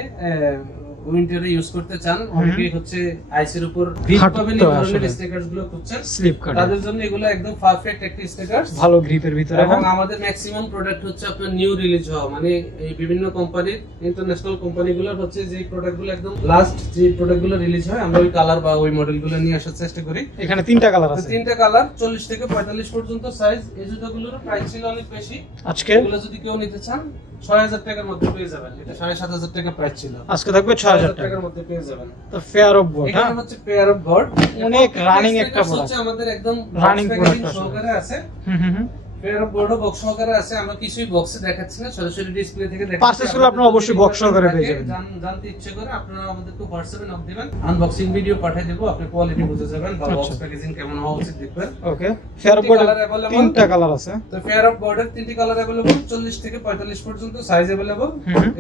উইন্টারে ইউজ করতে চান, অনেকেই হচ্ছে আইসের উপর গ্রিপ পাবেন, এই ধরনের স্টিকারস গুলো খুঁজছেন, স্লিপ কাট তাদের জন্য এগুলো একদম পারফেক্ট একটা স্টিকারস। ভালো গ্রিপের ভিতরে, এবং হ্যাঁ। আমাদের ম্যাক্সিমাম প্রোডাক্ট হচ্ছে আপনার নিউ রিলিজ হওয়া, মানে এই বিভিন্ন কোম্পানির, ইন্টারন্যাশনাল কোম্পানিগুলোর হচ্ছে যে প্রোডাক্টগুলো একদম লাস্ট যে প্রোডাক্টগুলো রিলিজ হয়, আমরা ওই কালার বা ওই মডেলগুলো নিয়ে আসার চেষ্টা করি। এখানে তিনটা কালার আছে, 3টা কালার, 40 থেকে 45 পর্যন্ত সাইজ। এই জুতোগুলোর প্রাইস ছিল অনেক বেশি, আজকে এগুলো যদি কেউ নিতে চান 6000 টাকার মধ্যে পেয়ে যাবেন। এটা 7500 টাকা প্রাইস ছিল, আজকে থাকবে 6000 টাকা। টাকার মধ্যে পেয়ে যাবেন। তো ফেয়ার অফ বোর্ড, হ্যাঁ এখানে হচ্ছে পেয়ার অফ গড, অনেক রানিং একটা প্রোডাক্ট, হচ্ছে আমাদের একদম রানিং প্যাকেজিং প্রোডাক্ট সহকারে আছে। হুম পেয়ার অফ গড বক্স সহকারে আছে। আমরা কিছুই বক্সে দেখাচ্ছি না, সরাসরি ডিসপ্লে থেকে দেখাচ্ছি। পারচেজ করলে আপনারা অবশ্যই বক্স সহকারে পেয়ে যাবেন। জানতে ইচ্ছে করে আপনারা আমাদেরকে হোয়াটসঅ্যাপে নক দিবেন, আনবক্সিং ভিডিও পাঠিয়ে দেব, আপনি কোয়ালিটি বুঝে যাবেন বা বক্স প্যাকেজিং কেমন হওয়া উচিত দেখবেন। ওকে, ফেয়ার অফ বোর্ডের তিনটা কালার আছে। তো ফেয়ার অফ বর্ডের 3টি কালার अवेलेबल, 40 থেকে 45 পর্যন্ত সাইজ अवेलेबल।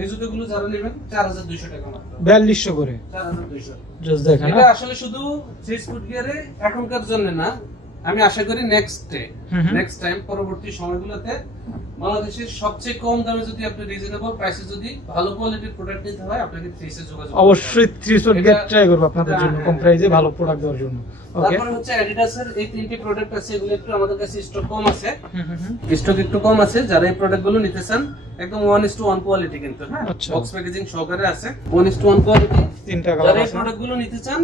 এই জুতোগুলো যারা নেবেন 4200 টাকা মাত্র, 4200 করে 4200। জাস্ট দেখেন, এটা আসলে শুধু থ্রি স্পুট গিয়ারে এখনকার জন্য না, আমি আশা করি নেক্সট টাইম পরবর্তী সময়গুলোতে বাংলাদেশের সবচেয়ে কম দামে যদি আপনি রিজনেবল প্রাইসে যদি ভালো কোয়ালিটির প্রোডাক্ট নিতে হয়, আপনাকে থ্রিসে যোগাযোগ করতে হবে। অবশ্যই 300 গেট ট্রাই করব আপনাদের জন্য কম প্রাইসে ভালো প্রোডাক্ট দেওয়ার জন্য। ওকে, তারপরে হচ্ছে অ্যাডিডাসের এই 3টি প্রোডাক্ট আছে, এগুলো একটু আমাদের কাছে স্টক কম আছে, স্টক একটু কম আছে। যারা এই প্রোডাক্টগুলো নিতে চান, একদম 1:1 কোয়ালিটি কিন্তু, হ্যাঁ বক্স প্যাকেজিং সহকারে আছে, 1:1 কোয়ালিটি। তিনটা যারা কালার এই আছে। প্রোডাক্টগুলো নিতে চান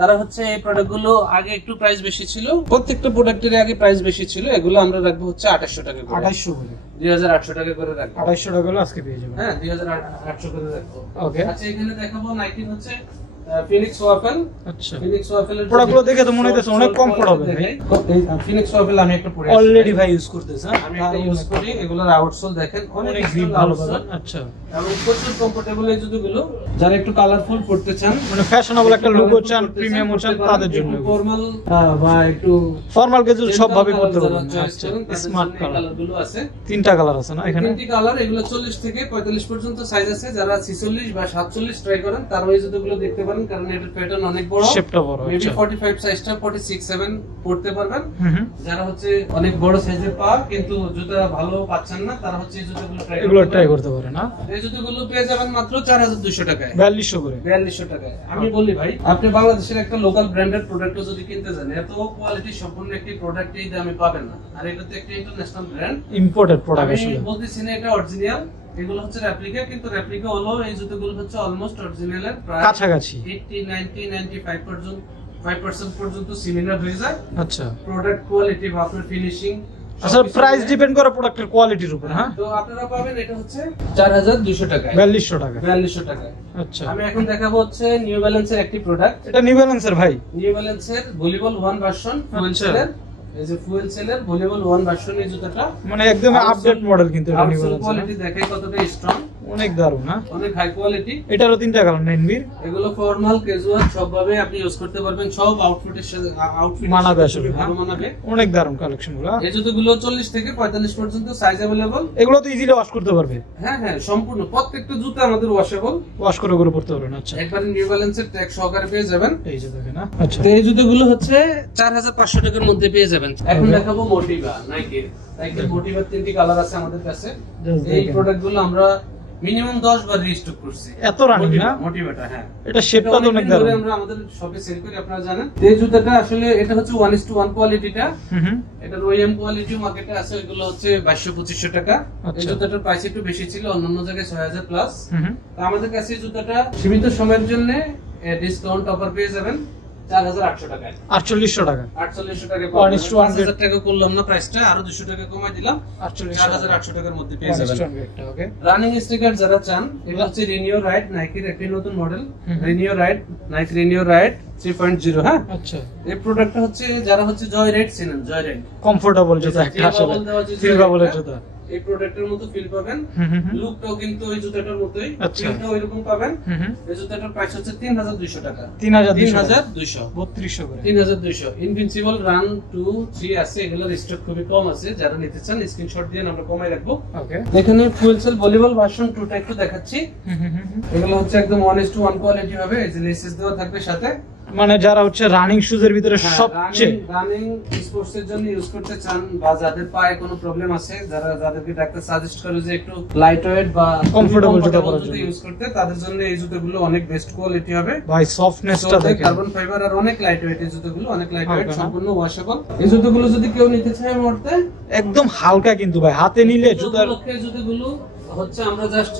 তারা হচ্ছে এই প্রোডাক্টগুলো আগে একটু প্রাইস বেশি ছিল, প্রত্যেকটা প্রোডাক্টের আগে প্রাইস বেশি ছিল, এগুলো আমরা রাখবো হচ্ছে 2800 টাকা করে, 2800 করে 2800 টাকা করে রাখবো। 2800 টাকা হলে আজকে পেয়ে যাবেন। হ্যাঁ 2800 করে রাখবো। ওকে, আচ্ছা এখানে দেখাবো নাইকি হচ্ছে ফিনিক্স ওয়াফেল। আচ্ছা, ফিনিক্স ওয়াফেলের প্রোডাক্টগুলো দেখে তো মনে হইতেছে অনেক কমফোর্ট হবে ভাই। এই ফিনিক্স ওয়াফেল আমি একটা পরে অলরেডি ভাই ইউজ করতেছ, আমি এটা ইউজ করি। এগুলোর আউটসোল দেখেন অনেক গ্রিপ ভালো পাবেন। আচ্ছা, এবং প্রচুর কমফোর্টেবল এই জুতোগুলো। যারা একটু কালারফুল পড়তে চান, মানে ফ্যাশনেবল একটা লুকও চান, প্রিমিয়ামও চান, তাদের জন্য। ফর্মাল বা একটু ফর্মাল ক্যাজুয়াল সব ভাবে পড়তে পারবেন। আচ্ছা, স্মার্ট কালারগুলো আছে। তিনটা কালার আছে না এখানে? তিনটি কালার। এগুলো 40 থেকে 45 পর্যন্ত সাইজ আছে। যারা 46 বা 47 ট্রাই করেন তারা এই জুতোগুলো দেখতে পারেন, কারণ এটার প্যাটার্ন অনেক বড়, শেপটা বড়। মেবি আচ্ছা, 45 সাইজটা 46 7 পড়তে পারবেন। হুম, যারা হচ্ছে অনেক বড় সাইজের পা কিন্তু জুতা ভালো পাচ্ছেন না, তারা হচ্ছে এই জুতোগুলো ট্রাই করতে পারে না। এই জুতোগুলো পেয়ে যাবেন মাত্র 4200 টাকায়, 4200 করে। 4200 টাকায়। আমি বলি ভাই, আপনি বাংলাদেশের একটা লোকাল ব্র্যান্ডেড প্রোডাক্টও যদি কিনতে যান, এত কোয়ালিটি সম্পন্ন একটি প্রোডাক্ট এই দামে পাবেন না। আর এটা তো একটা ইন্টারন্যাশনাল ব্র্যান্ড, ইম্পোর্টেড প্রোডাক্ট আমি আসলে। বলতেছি না এটা অরিজিনাল, এগুলো হচ্ছে রেপ্লিকা, কিন্তু রেপ্লিকা হলো এই জুতোগুলো হচ্ছে অলমোস্ট অরিজিনালের প্রায় কাছাকাছি 80 90 95 পর্যন্ত 5% পর্যন্ত সিমিলার হয়ে যায়। আচ্ছা, প্রোডাক্ট কোয়ালিটি বা আপনার ফিনিশিং। আসলে প্রাইস ডিপেন্ড করে প্রোডাক্টের কোয়ালিটির উপর। হ্যাঁ, তো আপনারা পাবেন এটা হচ্ছে 4200 টাকায়, 4200 টাকা। 4200 টাকায়। আচ্ছা, আমি এখন দেখাবো হচ্ছে নিউ ব্যালেন্সের একটি প্রোডাক্ট। এটা নিউ ব্যালেন্সের ভাই, নিউ ব্যালেন্সের ভলিবল 1 ভার্সন, ফুয়েল সেলের। এই যে ফুয়েল সেলের ভলিবল 1 ভার্সন এই জুতাটা মানে একদম আপডেট মডেল, কিন্তু এটা নিউ ব্যালেন্স কোয়ালিটি দেখে কতটা স্ট্রং, অনেক দারুণ। হ্যাঁ, অনেক হাই কোয়ালিটি। এটারও তিনটা কালার নেনবির। এগুলো ফর্মাল ক্যাজুয়াল সবভাবে আপনি ইউজ করতে পারবেন, সব আউটফিটের সাথে আউটফিট মানাবে আসলে, ভালো মানাবে। অনেক দারুণ কালেকশন গুলো। এই জুতোগুলো 40 থেকে 45 পর্যন্ত সাইজ अवेलेबल। এগুলো তো ইজিলি ওয়াশ করতে পারবে। হ্যাঁ হ্যাঁ, সম্পূর্ণ প্রত্যেকটা জুতো আমাদের ওয়াশেবল, ওয়াশ করে করে পড়তে পারবেন। আচ্ছা, একবারে নিউ ব্যালেন্সের ট্যাগ সহকারে পেয়ে যাবেন। এই যে দেখেন না। আচ্ছা, তো এই জুতোগুলো হচ্ছে 4500 টাকার মধ্যে পেয়ে যাবেন। এখন দেখাবো মোটিভা নাইকির। নাইকির মোটিভার তিনটি কালার আছে আমাদের কাছে। এই প্রোডাক্টগুলো আমরা মিনিমাম 10 বার রিস্টক করছি। এত রানিং না মোটিভাটা? হ্যাঁ, এটা শেপটা তো অনেক দারুণ। আমরা আমাদের শপে সেল করি, আপনারা জানেন। এই জুতাটা আসলে এটা হচ্ছে 1:1 কোয়ালিটিটা। এটা ওএম কোয়ালিটি মার্কেটে আছে, এগুলো হচ্ছে 2200-2500 টাকা। এই জুতাটার প্রাইস একটু বেশি ছিল, অন্যান্য জায়গায় 6000 প্লাস। তো আমাদের কাছে এই জুতাটা সীমিত সময়ের জন্য ডিসকাউন্ট অফার পেয়ে যাবেন 4800 টাকায়। 4800 টাকা। 4800 টাকা 5000 টাকা করলাম না প্রাইসটা, আরো 200 টাকা কমাই দিলাম, 4800 টাকার মধ্যে পেয়ে যাবেন। ওকে, রানিং স্টিকার যারা চান, এটা হচ্ছে রিনিউ রাইড নাইকির একটি নতুন model. Renew ride, Nike renew ride 3.0। হ্যাঁ, আচ্ছা, এই প্রোডাক্টটা হচ্ছে যারা হচ্ছে জয় রাইড চিনেন, জয় রাইড কমফোর্টেবল জুতা একটা আসলে, ফিল বাবলের জুতা। এই প্রোডাক্টের মতো ফিল পাবেন, লুকটাও কিন্তু ওই জুতাটার মতোই, ফিলটাও এরকম পাবেন। এই জুতাটার প্রাইস হচ্ছে 3200 টাকা। 3200 3200 করে। 3200। ইনভিনসিবল রান 2 3 আছে, এগুলোর স্টক খুবই কম আছে। যারা নিতে চান স্ক্রিনশট দিয়ে আমরা কমাই রাখবো। ওকে, এখানে ফুয়েল সেল ভলিবল ভার্সন 2টা একটু দেখাচ্ছি। এগুলো হচ্ছে একদম 1:1 কোয়ালিটি হবে, এই যে লেসেস দেওয়া থাকবে সাথে। মানে যারা হচ্ছে রানিং শুজ এর ভিতরে সবচেয়ে রানিং স্পোর্টস এর জন্য ইউজ করতে চান, বা যাদের পায়ে কোনো প্রবলেম আছে, যাদেরকে ডাক্তার সাজেস্ট করে যে একটু লাইট ওয়েট বা কমফোর্টেবল জুতা পরার জন্য ইউজ করতে, তাদের জন্য এই জুতাগুলো অনেক বেস্ট কোয়ালিটি হবে ভাই। সফটনেসটা দেখেন, কার্বন ফাইবার আর অনেক লাইট ওয়েট। এই জুতাগুলো অনেক লাইট ওয়েট, সম্পূর্ণ ওয়াশেবল। এই জুতাগুলো যদি কেউ নিতে চায় মুহূর্তে একদম হালকা, কিন্তু ভাই হাতে নিলে জুতার জুতাগুলো হচ্ছে আমরা জাস্ট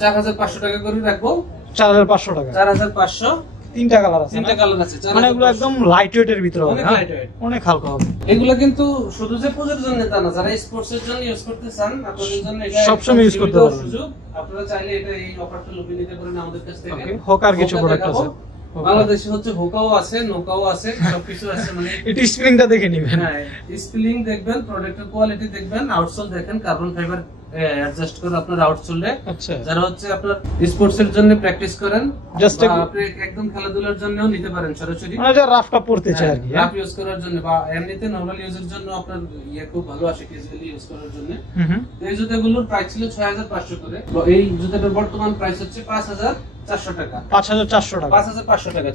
4500 টাকা করে রাখবো। 4500 টাকা। 4500। তিনটা কালার আছে, তিনটা কালার আছে। মানে এগুলো একদম লাইট ওয়েট এর ভিতরে হবে, অনেক হালকা হবে। এগুলো কিন্তু শুধু যে পূজার জন্য তা না, যারা স্পোর্টস এর জন্য ইউজ করতে চান, আপনাদের জন্য এটা সবসময় ইউজ করতে পারবেন। সুযোগ। আপনারা চাইলে এটা এই অফারটা লুকিয়ে নিতে পারেন আমাদের কাছ থেকে। ওকে, হোকার কিছু প্রোডাক্ট আছে বাংলাদেশে, হচ্ছে হোকাও আছে, নৌকাও আছে, সবকিছু আছে। মানে এটা স্প্রিংটা দেখে নেবেন। হ্যাঁ, স্প্রিং দেখবেন, প্রোডাক্টের কোয়ালিটি দেখবেন, আউটসোল দেখেন, কার্বন ফাইবার অ্যাডজাস্ট করে আপনার আউটসোলে। আচ্ছা, যারা হচ্ছে আপনার স্পোর্টস এর জন্য প্র্যাকটিস করেন, জাস্ট আপনি একদম খেলাধুলার জন্যও নিতে পারেন সরাসরি, মানে যারা রাফটা পড়তে চায় আর কি, রাফ ইউজ করার জন্য, বা এমনিতে নরমাল ইউজের জন্য আপনার খুব ভালো আসে, ক্যাজুয়ালি ইউজ করার জন্য। এই জুতাগুলোর প্রাইস ছিল 6500 করে। এই জুতাটার বর্তমান প্রাইস হচ্ছে 5400 টাকা। 5400 টাকা। 5500 টাকা।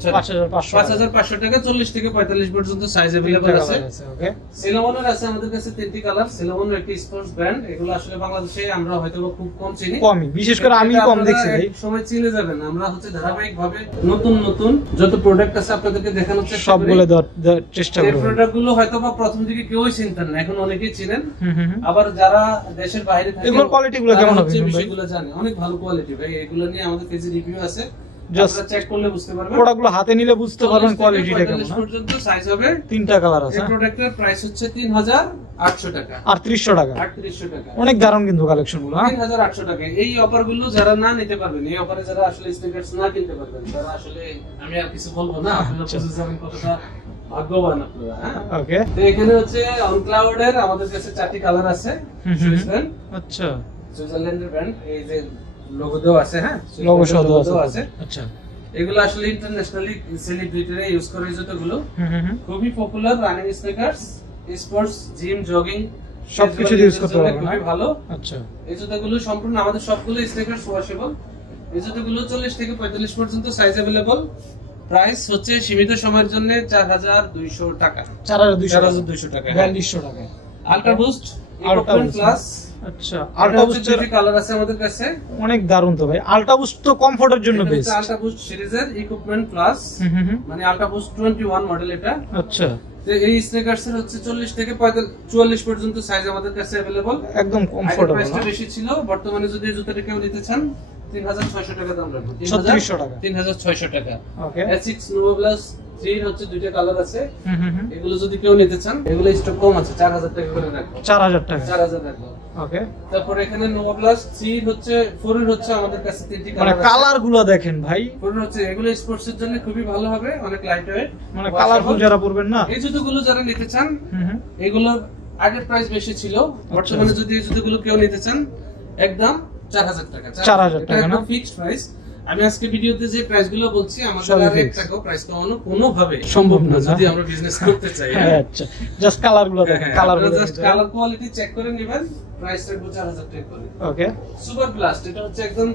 5500 টাকা। 40 থেকে 45 পর্যন্ত সাইজ अवेलेबल আছে। ওকে, সেলোমনের আছে আমাদের কাছে তিনটি কালার। সেলোমন একটি স্পোর্টস ব্র্যান্ড, এগুলো আসলে বাংলাদেশে আমরা হয়তো খুব কম চিনি, কমই, বিশেষ করে আমি কম দেখছি ভাই। সময় চিনে যাবেন। আমরা হচ্ছে ধারাবাহিক ভাবে নতুন নতুন যত প্রোডাক্ট আছে আপনাদেরকে দেখানোর চেষ্টা করি, সবগুলো চেষ্টা এই করব। প্রোডাক্টগুলো হয়তোবা প্রথম দিকে কেউই চিনতেন না, এখন অনেকেই চিনেন। আবার যারা দেশের বাইরে থাকে, এগুলোর কোয়ালিটি গুলো কেমন হবে বিষয়গুলো জানে, অনেক ভালো কোয়ালিটি ভাই। এগুলো নিয়ে আমাদের পেজে রিভিউ আছে, জাস্ট আপনারা চেক করলে বুঝতে পারবেন, প্রোডাক্টগুলো হাতে নিলে বুঝতে পারবেন কোয়ালিটিটা কেমন। 45 পর্যন্ত সাইজ হবে, তিনটা কালার আছে। এই প্রোডাক্টের প্রাইস হচ্ছে 3800 টাকা, 3800 টাকা। 3800 টাকা, অনেক দারুণ কিন্তু কালেকশনগুলো। 3800 টাকা। এই অফারগুলো যারা না নিতে পারবেন, এই অফারে যারা আসলে স্নিকার্স না কিনতে পারবেন, যারা আসলে আমি আর কিছু বলবো না, আপনারা বুঝে যাবেন কতটা ভাগ্যবান আপনারা। ওকে, তো এখানে হচ্ছে অনক্লাউড এর আমাদের কাছে 4টি কালার আছে। সুইস ব্র্যান্ড, আচ্ছা, সুইজারল্যান্ডের ব্র্যান্ড, এই যে লোগো দেওয়া আছে, হ্যাঁ লোগো সহ দেওয়া আছে। আচ্ছা, এগুলো আসলে ইন্টারন্যাশনালি সেলিব্রিটিরা ইউজ করে এই জুতোগুলো। খুবই popular running sneakers, sports, gym, jogging সবকিছু ইউজ করতে পারবেন, খুবই ভালো। আচ্ছা, এই জুতোগুলো সম্পূর্ণ আমাদের সবগুলো স্নিকার্স ওয়াশেবল। এই জুতোগুলো 40 থেকে 45 পর্যন্ত সাইজ अवेलेबल। প্রাইস হচ্ছে সীমিত সময়ের জন্য 4200 টাকা, 4200 টাকা, 4200 টাকা। Ultra boost, equipment plus. আচ্ছা, আলট্রা বুস্টের কালার আছে আমাদের কাছে, অনেক দারুণ তো ভাই। আলট্রা বুস্ট তো কমফোর্টের জন্য বেস্ট। আলট্রা বুস্ট সিরিজের ইকুইপমেন্ট প্লাস, মানে আলট্রা বুস্ট 21 মডেল এটা। আচ্ছা, তো এই স্নিকার্স এর হচ্ছে 40 থেকে 44 পর্যন্ত সাইজ আমাদের কাছে अवेलेबल, একদম কমফোর্টেবল। প্রাইসটা বেশি ছিল, বর্তমানে যদি এই জুতাটা কেউ নিতে চান 3600 টাকা দাম রাখবো, 3600 টাকা, 3600 টাকা। ওকে, Asics Nova Plus 3 হচ্ছে দুইটা কালার আছে, এগুলো যদি কেউ নিতে চান, এগুলো স্টক কম আছে, 4000 টাকা করে রাখবো, 4000 টাকা, 4000 রাখবো। ওকে, তারপর এখানে Nova Plus 3 হচ্ছে 4 এর হচ্ছে আমাদের কাছে 3টি মানে কালার আছে। কালারগুলো দেখেন ভাই, 4 হচ্ছে এগুলো স্পোর্টস এর জন্য খুবই ভালো হবে, অনেক লাইট ওয়েট, মানে কালারফুল যারা পরবেন না। এই জুতোগুলো যারা নিতে চান, এগুলোর আগের প্রাইস বেশি ছিল, বর্তমানে যদি এই জুতোগুলো কেউ নিতে চান একদম 4000 টাকা, 4000 টাকা না, ফিক্সড প্রাইস। আমি আজকে ভিডিওতে যে প্রাইসগুলো বলছি, আমাদের সবই আর 1 fixed। টাকাও প্রাইস কমানো কোনোভাবে সম্ভব না যদি আমরা বিজনেস করতে চাই। আচ্ছা, জাস্ট কালারগুলো দেখেন, কালারগুলো জাস্ট কালার কোয়ালিটি চেক করে নেবেন, প্রাইস রাখবো 4000 টাকা করে। ওকে, সুপার ব্লাস্ট, এটা হচ্ছে একদম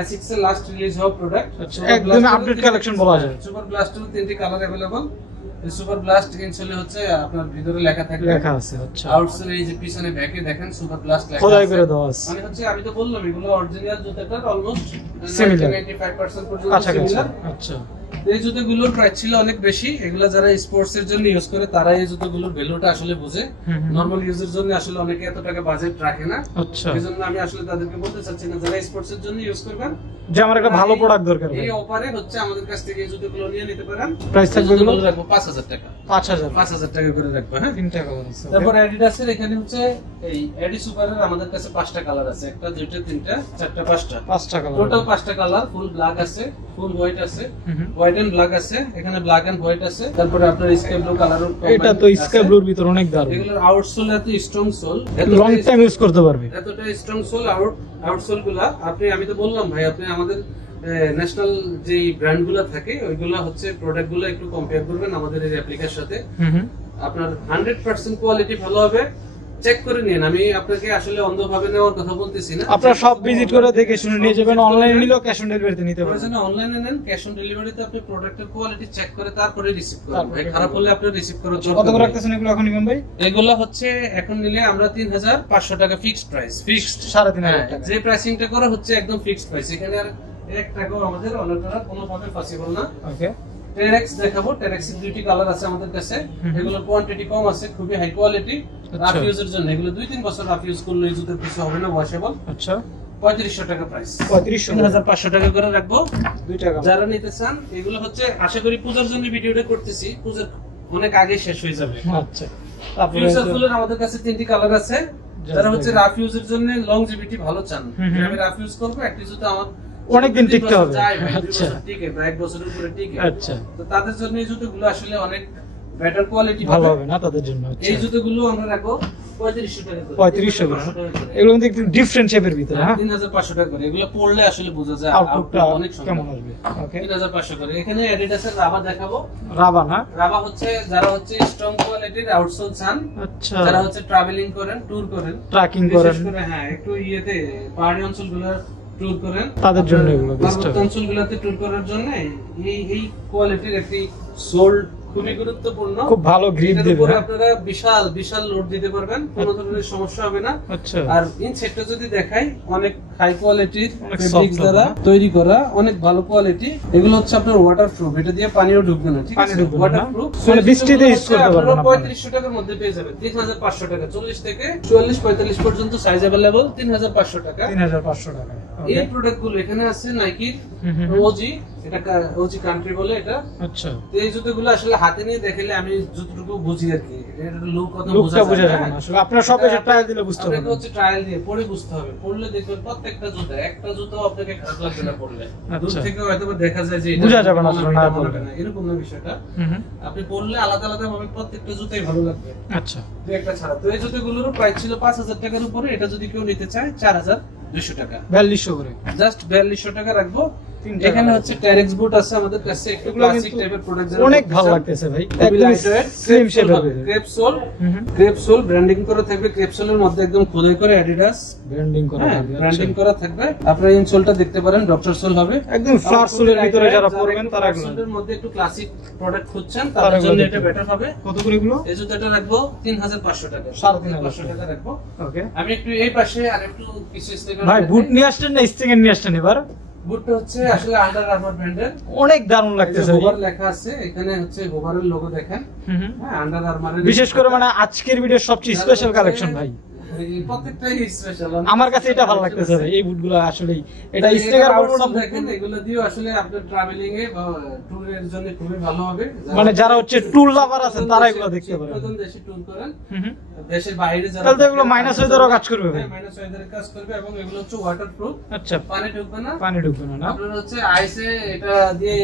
Asics এর লাস্ট রিলিজ হওয়া প্রোডাক্ট, একদম আপডেট কালেকশন বলা যায়। সুপার ব্লাস্টের 3টি কালার अवेलेबल। এই সুপার ব্লাস্ট ইনসোলে হচ্ছে আপনার ভিতরে লেখা থাকবে, লেখা আছে। আচ্ছা, আউটসোলে এই যে পিছনে ব্যাকে দেখেন সুপার ব্লাস্ট লেখা খোদাই আছে, করে দেওয়া আছে। মানে হচ্ছে আমি তো বললাম এগুলো অরিজিনাল জুতাটার অলমোস্ট Similar। 95% পর্যন্ত কাছাকাছি। সিমিলার। আচ্ছা, এই জুতোগুলোর প্রাইস ছিল অনেক বেশি, এগুলো যারা স্পোর্টস এর জন্য ইউজ করে তারা এই জুতোগুলোর ভ্যালুটা আসলে বোঝে, নরমাল ইউজের জন্য আসলে অনেকে এত টাকা বাজেট রাখে না। আচ্ছা, এজন্য আমি আসলে তাদেরকে বলতে চাচ্ছি না, যারা স্পোর্টস এর জন্য ইউজ করবেন, যে আমার একটা ভালো প্রোডাক্ট দরকার ভাই, এই অফারে হচ্ছে আমাদের কাছ থেকে এই জুতোগুলো নিয়ে নিতে পারেন। প্রাইস থাকবে এগুলো এগুলো রাখবো 5000 টাকা, 5000 টাকা করে রাখবো। হ্যাঁ, 3 টাকা আছে। তারপর অ্যাডিডাস এর এখানে হচ্ছে এই অ্যাডি সুপারের আমাদের কাছে 5টা কালার আছে, একটা দুইটা তিনটা চারটা 5টা, 5 টাকা টোটাল 5টা কালার। ফুল ব্ল্যাক আছে, ফুল হোয়াইট আছে, হোয়াইট এন্ড ব্ল্যাক আছে, এখানে ব্ল্যাক এন্ড হোয়াইট আছে, তারপরে আপনার স্কাই ব্লু কালারও। এটা তো স্কাই ব্লুর ভিতর অনেক দারুণ, এগুলোর আউটসোল এত strong sole, long time use করতে পারবে, এতটা স্ট্রং সোল। আউটসোল গুলা আমি তো বললাম ভাই, আপনি আমাদের ন্যাশনাল যে ব্র্যান্ডগুলো থাকে ওইগুলো হচ্ছে প্রোডাক্টগুলো একটু কম্পেয়ার করবেন আমাদের এই রেপ্লিকার সাথে, আপনার 100% কোয়ালিটি ভালো হবে। চেক করে নিন, আমি আপনাকে আসলে অন্ধভাবে নেওয়ার কথা বলতেছি না, আপনারা সব ভিজিট করে দেখে শুনে নিয়ে যাবেন। অনলাইনে নিলেও ক্যাশ অন ডেলিভারিতে নিতে পারবেন, প্রয়োজনে অনলাইনে নেন, ক্যাশ অন ডেলিভারিতে আপনি প্রোডাক্টের কোয়ালিটি চেক করে তারপরে রিসিভ করবেন। ভাই খারাপ হলে আপনি রিসিভ করার জন্য কত করে রাখতেছেন এগুলো এখন ইমাম ভাই? এগুলো হচ্ছে এখন নিলে আমরা 3500 টাকা ফিক্সড প্রাইস, ফিক্সড 3500 টাকা, যে প্রাইসিংটা করা হচ্ছে একদম ফিক্সড প্রাইস, এখানে আর 1 টাকাও আমাদের অন্য করা কোনোভাবে পসিবল না। ওকে, টেরেক্স দেখাবো, টেরেক্স এর 2টি কালার আছে আমাদের কাছে, এগুলোর কোয়ান্টিটি কম আছে, খুবই হাই কোয়ালিটি, রাফ ইউজের জন্য। এগুলো 2-3 বছর রাফ ইউজ করলে এই জুতোর কিছু হবে না, ওয়াশেবল। আচ্ছা, 3500 টাকা প্রাইস, 3500 টাকা করে রাখবো 2 টাকা। যারা নিতে চান, এগুলো হচ্ছে আশা করি পূজার জন্য ভিডিওটা করতেছি, পূজার অনেক আগে শেষ হয়ে যাবে। আচ্ছা, তারপরে ফিউচার ফুলের আমাদের কাছে 3টি কালার আছে, যারা হচ্ছে রাফ ইউজের জন্য লংজিভিটি ভালো চান, আমি রাফ ইউজ করব, একটা জুতো আমার অনেকদিন টিকতে হবে। আচ্ছা, টিকে প্রায় 1 বছরের উপরে টিকে। আচ্ছা, তো তাদের জন্য এই জুতোগুলো আসলে অনেক বেটার কোয়ালিটি ভালো হবে না তাদের জন্য। এই জুতোগুলো আমরা রাখবো 3500 টাকা করে, 3500 করে, এগুলো কিন্তু একটু ডিফারেন্ট শেপের ভিতরে। হ্যাঁ, 3500 টাকা করে, এগুলো পরলে আসলে বোঝা যায় আউটলুকটা অনেক কেমন আসবে। ওকে, 3500 করে। এখানে অ্যাডিডাসের রাবা দেখাবো, রাবা না, রাবা হচ্ছে যারা হচ্ছে স্ট্রং কোয়ালিটির আউটসোল চান, আচ্ছা, যারা হচ্ছে ট্রাভেলিং করেন, ট্যুর করেন, ট্র্যাকিং বিশেষ করেন, করে হ্যাঁ একটু ইয়েতে পাহাড়ি অঞ্চলগুলো ট্যুর করেন, তাদের জন্য এগুলো বেস্ট পার্বত্য হবে। অঞ্চলগুলোতে ট্যুর করার জন্য এই কোয়ালিটির একটি সোল খুবই গুরুত্বপূর্ণ, খুব ভালো গ্রিপ এটার দেবে। উপরে হ্যাঁ, আপনারা বিশাল লোড দিতে পারবেন, কোনো ধরনের সমস্যা হবে না। আচ্ছা, আর ইনসেটটা যদি দেখাই, অনেক হাই কোয়ালিটির অনেক ফেব্রিক্স soft দ্বারা হবে, তৈরি করা, অনেক ভালো কোয়ালিটি। এগুলো হচ্ছে আপনার ওয়াটারপ্রুফ, এটা দিয়ে পানিও ঢুকবে না, ঠিক পানি আছে, ঢুকবে না, ওয়াটারপ্রুফ। মানে বৃষ্টিতে ইউজ করতে পারবেন আপনারা আপনারা। 3500 টাকার মধ্যে পেয়ে যাবেন, 3500 টাকা, 40 থেকে 44-45 পর্যন্ত সাইজ अवेलेबल, 3500 টাকা। 3500 টাকা। এই প্রোডাক্টগুলো এখানে আছে নাইকির ওজি এটা ওজি কান্ট্রি বলে এটা। আচ্ছা, তো এই জুতোগুলো আসলে হাতে নিয়ে দেখলে আমি যতটুকু বুঝি আর কি, এর লুক কত লুকটা বোঝা যাবে না আসলে, আপনারা সব এসে ট্রায়াল দিলে বুঝতে পারবেন। আপনাকে হচ্ছে ট্রায়াল দিয়ে পরে বুঝতে হবে, পরলে দেখবেন প্রত্যেকটা জুতো একটা জুতো আপনাকে খারাপ লাগবে না পরলে। দূর থেকে হয়তো দেখা যায় যে বোঝা যাবে না আসলে, না বলবে না, এরকম না বিষয়টা। আপনি পরলে আলাদা আলাদা ভাবে প্রত্যেকটা জুতোই ভালো লাগবে। আচ্ছা, দুই একটা ছাড়া। তো এই জুতোগুলোর প্রাইস ছিল 5000 টাকার উপরে, এটা যদি কেউ নিতে চায় 4200 টাকা, 4200 করে, জাস্ট 4200 টাকা রাখবো। এখানে হচ্ছে টেরেক্স বুট আছে আমাদের কাছে, একটু ক্লাসিক টাইপের প্রোডাক্ট, অনেক ভালো লাগতেছে ভাই, একদম স্লিম শেপ হবে। ক্রেপ সোল ব্র্যান্ডিং করা থাকবে, ক্রেপ সোলের মধ্যে একদম খোদাই করে অ্যাডিডাস ব্র্যান্ডিং করা থাকবে, ব্র্যান্ডিং করা থাকবে। আপনারা ইনসোলটা দেখতে পারেন, ডক্টর সোল হবে, একদম ফ্লার সোলের ভিতরে যারা পরবেন তারা সোলের মধ্যে একটু ক্লাসিক প্রোডাক্ট খুঁজছেন তাদের জন্য এটা বেটার হবে। কত করে এগুলো? এই জুতাটা রাখবো 3500 টাকা, 3500 টাকা রাখবো। ওকে, আমি একটু এই পাশে আরেকটু কিছু স্টিকার ভাই বুট নিয়ে আসছেন না স্টিকার নিয়ে আসছেন এবার? বুটটা হচ্ছে আসলে আন্ডার আর্মার ব্র্যান্ডের, অনেক দারুণ লাগতেছে। হোভার লেখা আছে এখানে, হচ্ছে হোভারের লোগো দেখেন। হ্যাঁ, আন্ডার আর্মারের বিশেষ করে মানে আজকের ভিডিওর সবচেয়ে স্পেশাল কালেকশন ভাই, প্রত্যেকটাই স্পেশাল। আমার কাছে এটা ভালো লাগতেছে ভাই, এই বুটগুলো আসলে এটা স্টিকার বলবো না, দেখেন এগুলো দিও আসলে আপনার ট্রাভেলিং এ বা ট্যুরের জন্য খুবই ভালো হবে। মানে যারা হচ্ছে টুল লাভার আছেন তারা এগুলো দেখতে পারেন, প্রথম দেশে ট্যুর করেন, দেশের বাইরে যারা, তাহলে তো এগুলো মাইনাস ওয়েদারও কাজ করবে ভাই। মাইনাস ওয়েদারে কাজ করবে এবং এগুলো হচ্ছে ওয়াটারপ্রুফ। আচ্ছা, পানি ঢুকবে না, পানি ঢুকবে না। আপনারা হচ্ছে আইসে এটা দিয়ে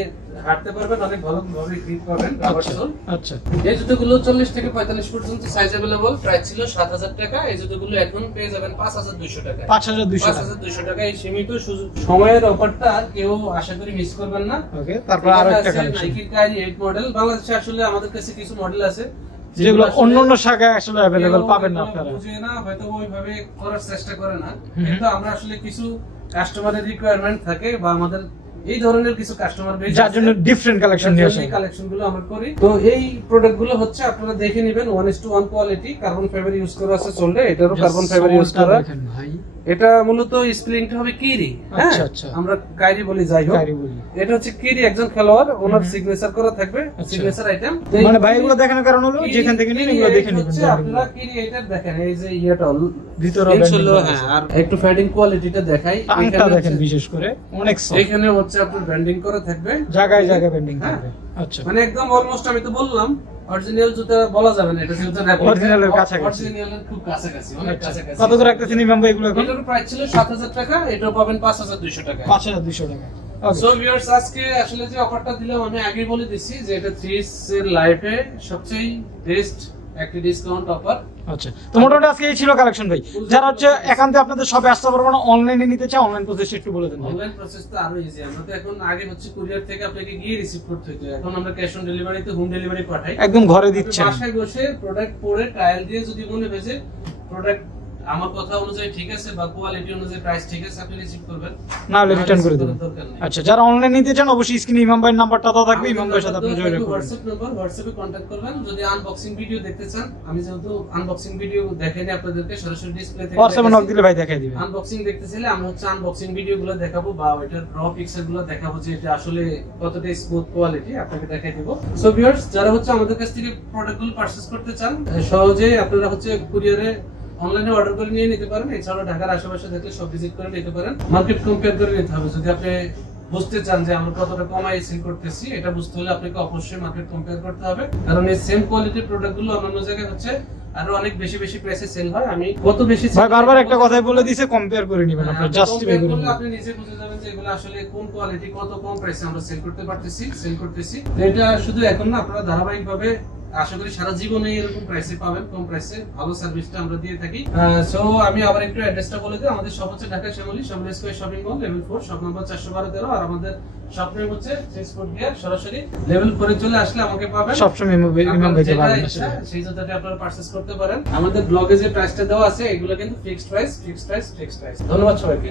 হাঁটতে পারবেন, অনেক ভালো ভাবে গ্রিপ পাবেন। Rubber soul. আচ্ছা, এই জুতোগুলো 40 থেকে 45 পর্যন্ত সাইজ अवेलेबल, প্রাইস ছিল 7000 টাকা। এই জুতোগুলো এখন পেয়ে যাবেন 5200 টাকা, 5200 টাকা। এই সীমিত সময়ের অফারটা কেউ আশা করি মিস করবেন না। ওকে, তারপর আরো একটা কালেকশন, নাইকি কারি 8 মডেল। বাংলাদেশে আসলে আমাদের কাছে কিছু মডেল আছে যেগুলো অন্যান্য শাখায় আসলে अवेलेबल পাবেন না আপনারা, বুঝে না হয়তো ওইভাবে করার চেষ্টা করে না, কিন্তু আমরা আসলে কিছু কাস্টমারের রিকোয়ারমেন্ট থাকে বা আমাদের এই ধরনের কিছু কাস্টমার বেস যার জন্য ডিফারেন্ট কালেকশন নিয়ে আসে, এই কালেকশনগুলো আমরা করি। তো এই প্রোডাক্টগুলো হচ্ছে আপনারা দেখে নেবেন 1:1 কোয়ালিটি, কার্বন ফাইবার ইউজ করা আছে সোলে, এটারও কার্বন ফাইবার ইউজ করা। দেখেন ভাই, এটা মূলত স্প্লিংটা হবে কিরি। আচ্ছা আচ্ছা, আমরা কাইরি বলি, যাই হোক কারি বলি। এটা হচ্ছে কিরি, একজন খেলোয়াড়, ওনার সিগনেচার করা থাকবে, সিগনেচার আইটেম। মানে ভাই এগুলো দেখানোর কারণ হলো যেখান থেকে নিন এগুলো দেখে নেবেন, আপনারা কিরি এটা দেখেন, এই যে ইয়াটা ভিতরে হ্যাঁ, আর একটু ফ্যাডিং কোয়ালিটিটা দেখাই, এটা দেখেন বিশেষ করে অনেক সফট, এখানে হচ্ছে আপনার ব্র্যান্ডিং করা থাকবে, জায়গায় জায়গায় ব্র্যান্ডিং থাকবে। আচ্ছা, মানে একদম অলমোস্ট আমি তো বললাম অরিজিনাল জুতা বলা যাবে না, এটা জুতা রেপ্লিকা, অরিজিনালের কাছাকাছি, অরিজিনালের খুব কাছাকাছি, অনেক কাছাকাছি। কত করে রাখতেছেন ইমাম ভাই এগুলো এখন? এটার প্রাইস ছিল 7000 টাকা, এটাও পাবেন 5200 টাকা, 5200 টাকা। সো ভিউয়ার্স, আজকে আসলে যে অফারটা দিলাম আমি আগে বলে দিছি যে এটা 3 এর লাইফে সবচেয়ে বেস্ট একটা ডিসকাউন্ট অফার। আচ্ছা, তো মোটামুটি আজকে এই ছিল কালেকশন ভাই। যারা হচ্ছে একান্তে আপনাদের সবে আসতে পারবে না, অনলাইনে নিতে চায়, অনলাইন প্রসেস একটু বলে দেন। অনলাইন প্রসেস তো আরো ইজি, আমরা তো এখন আগে হচ্ছে কুরিয়ার থেকে আপনাকে গিয়ে রিসিভ করতে হতো, এখন আমরা ক্যাশ অন ডেলিভারিতে হোম ডেলিভারি পাঠাই, একদম ঘরে দিচ্ছেন, বাসায় বসে প্রোডাক্ট পরে ট্রায়াল দিয়ে যদি মনে হয় যে প্রোডাক্ট আমার কথা অনুযায়ী ঠিক আছে বা কোয়ালিটি অনুযায়ী প্রাইস ঠিক আছে, আপনি রিসিভ করবেন, না হলে রিটার্ন করে দেবেন। আচ্ছা, যারা অনলাইন নিতে চান অবশ্যই স্ক্রিনে ইমাম ভাইয়ের নাম্বারটা দাও থাকবে, ইমাম ভাইয়ের সাথে আপনি যোগাযোগ করবেন। হোয়াটসঅ্যাপ নাম্বার, হোয়াটসঅ্যাপে কন্টাক্ট করবেন। যদি আনবক্সিং ভিডিও দেখতে চান, আমি যেহেতু আনবক্সিং ভিডিও দেখাইনি আপনাদেরকে, সরাসরি ডিসপ্লে থেকে হোয়াটসঅ্যাপে নক দিলে ভাই দেখাই দিবেন। আনবক্সিং দেখতে চাইলে আমরা হচ্ছে আনবক্সিং ভিডিওগুলো দেখাবো বা ওইটার র পিকচারগুলো দেখাবো যে এটা আসলে কতটা স্মুথ কোয়ালিটি আপনাকে দেখাই দিব। সো ভিউয়ার্স, যারা হচ্ছে আমাদের কাছ থেকে প্রোডাক্টগুলো পারচেজ করতে চান, সহজেই আপনারা হচ্ছে কুরিয়ারে অনলাইনে অর্ডার করে নিয়ে নিতে পারেন। এছাড়াও ঢাকার আশেপাশে দেখলে সব ভিজিট করে নিতে পারেন। মার্কেট কম্পেয়ার করে নিতে হবে, যদি আপনি বুঝতে চান যে আমরা কতটা কমাই সেল করতেছি, এটা বুঝতে হলে আপনাকে অবশ্যই মার্কেট কম্পেয়ার করতে হবে, কারণ এই সেম কোয়ালিটির প্রোডাক্টগুলো অন্যান্য জায়গায় হচ্ছে আরো অনেক বেশি বেশি প্রাইসে সেল হয়। আমি কত বেশি ভাই বারবার একটা কথাই বলে দিয়েছে, কম্পেয়ার করে নেবেন, আপনারা জাস্টিফাই করে নেবেন, আপনি নিজে বুঝে যাবেন যে এগুলো আসলে কোন কোয়ালিটি, কত কম প্রাইসে আমরা সেল করতেছি। এটা শুধু এখন না, আপনারা ধারাবাহিকভাবে আশা করি সারা জীবনে এরকম প্রাইসে পাবেন, কম প্রাইসে ভালো সার্ভিসটা আমরা দিয়ে থাকি। সো আমি আবার একটু অ্যাড্রেসটা বলে দিই। আমাদের শপ হচ্ছে Dhaka Shyamoli Shyamoli square shopping mall, level 4, shop number 412, আর আমাদের শপ নেম হচ্ছে স্পোর্ট গিয়ার। সরাসরি লেভেল 4 এ চলে আসলে আমাকে পাবেন, সবসময় ইমাম ভাইকে পাবেন, সেই জুতাটা আপনারা পারচেজ করতে পারেন। আমাদের ব্লগে যে প্রাইসটা দেওয়া আছে এগুলো কিন্তু ফিক্সড প্রাইস। ধন্যবাদ সবাইকে।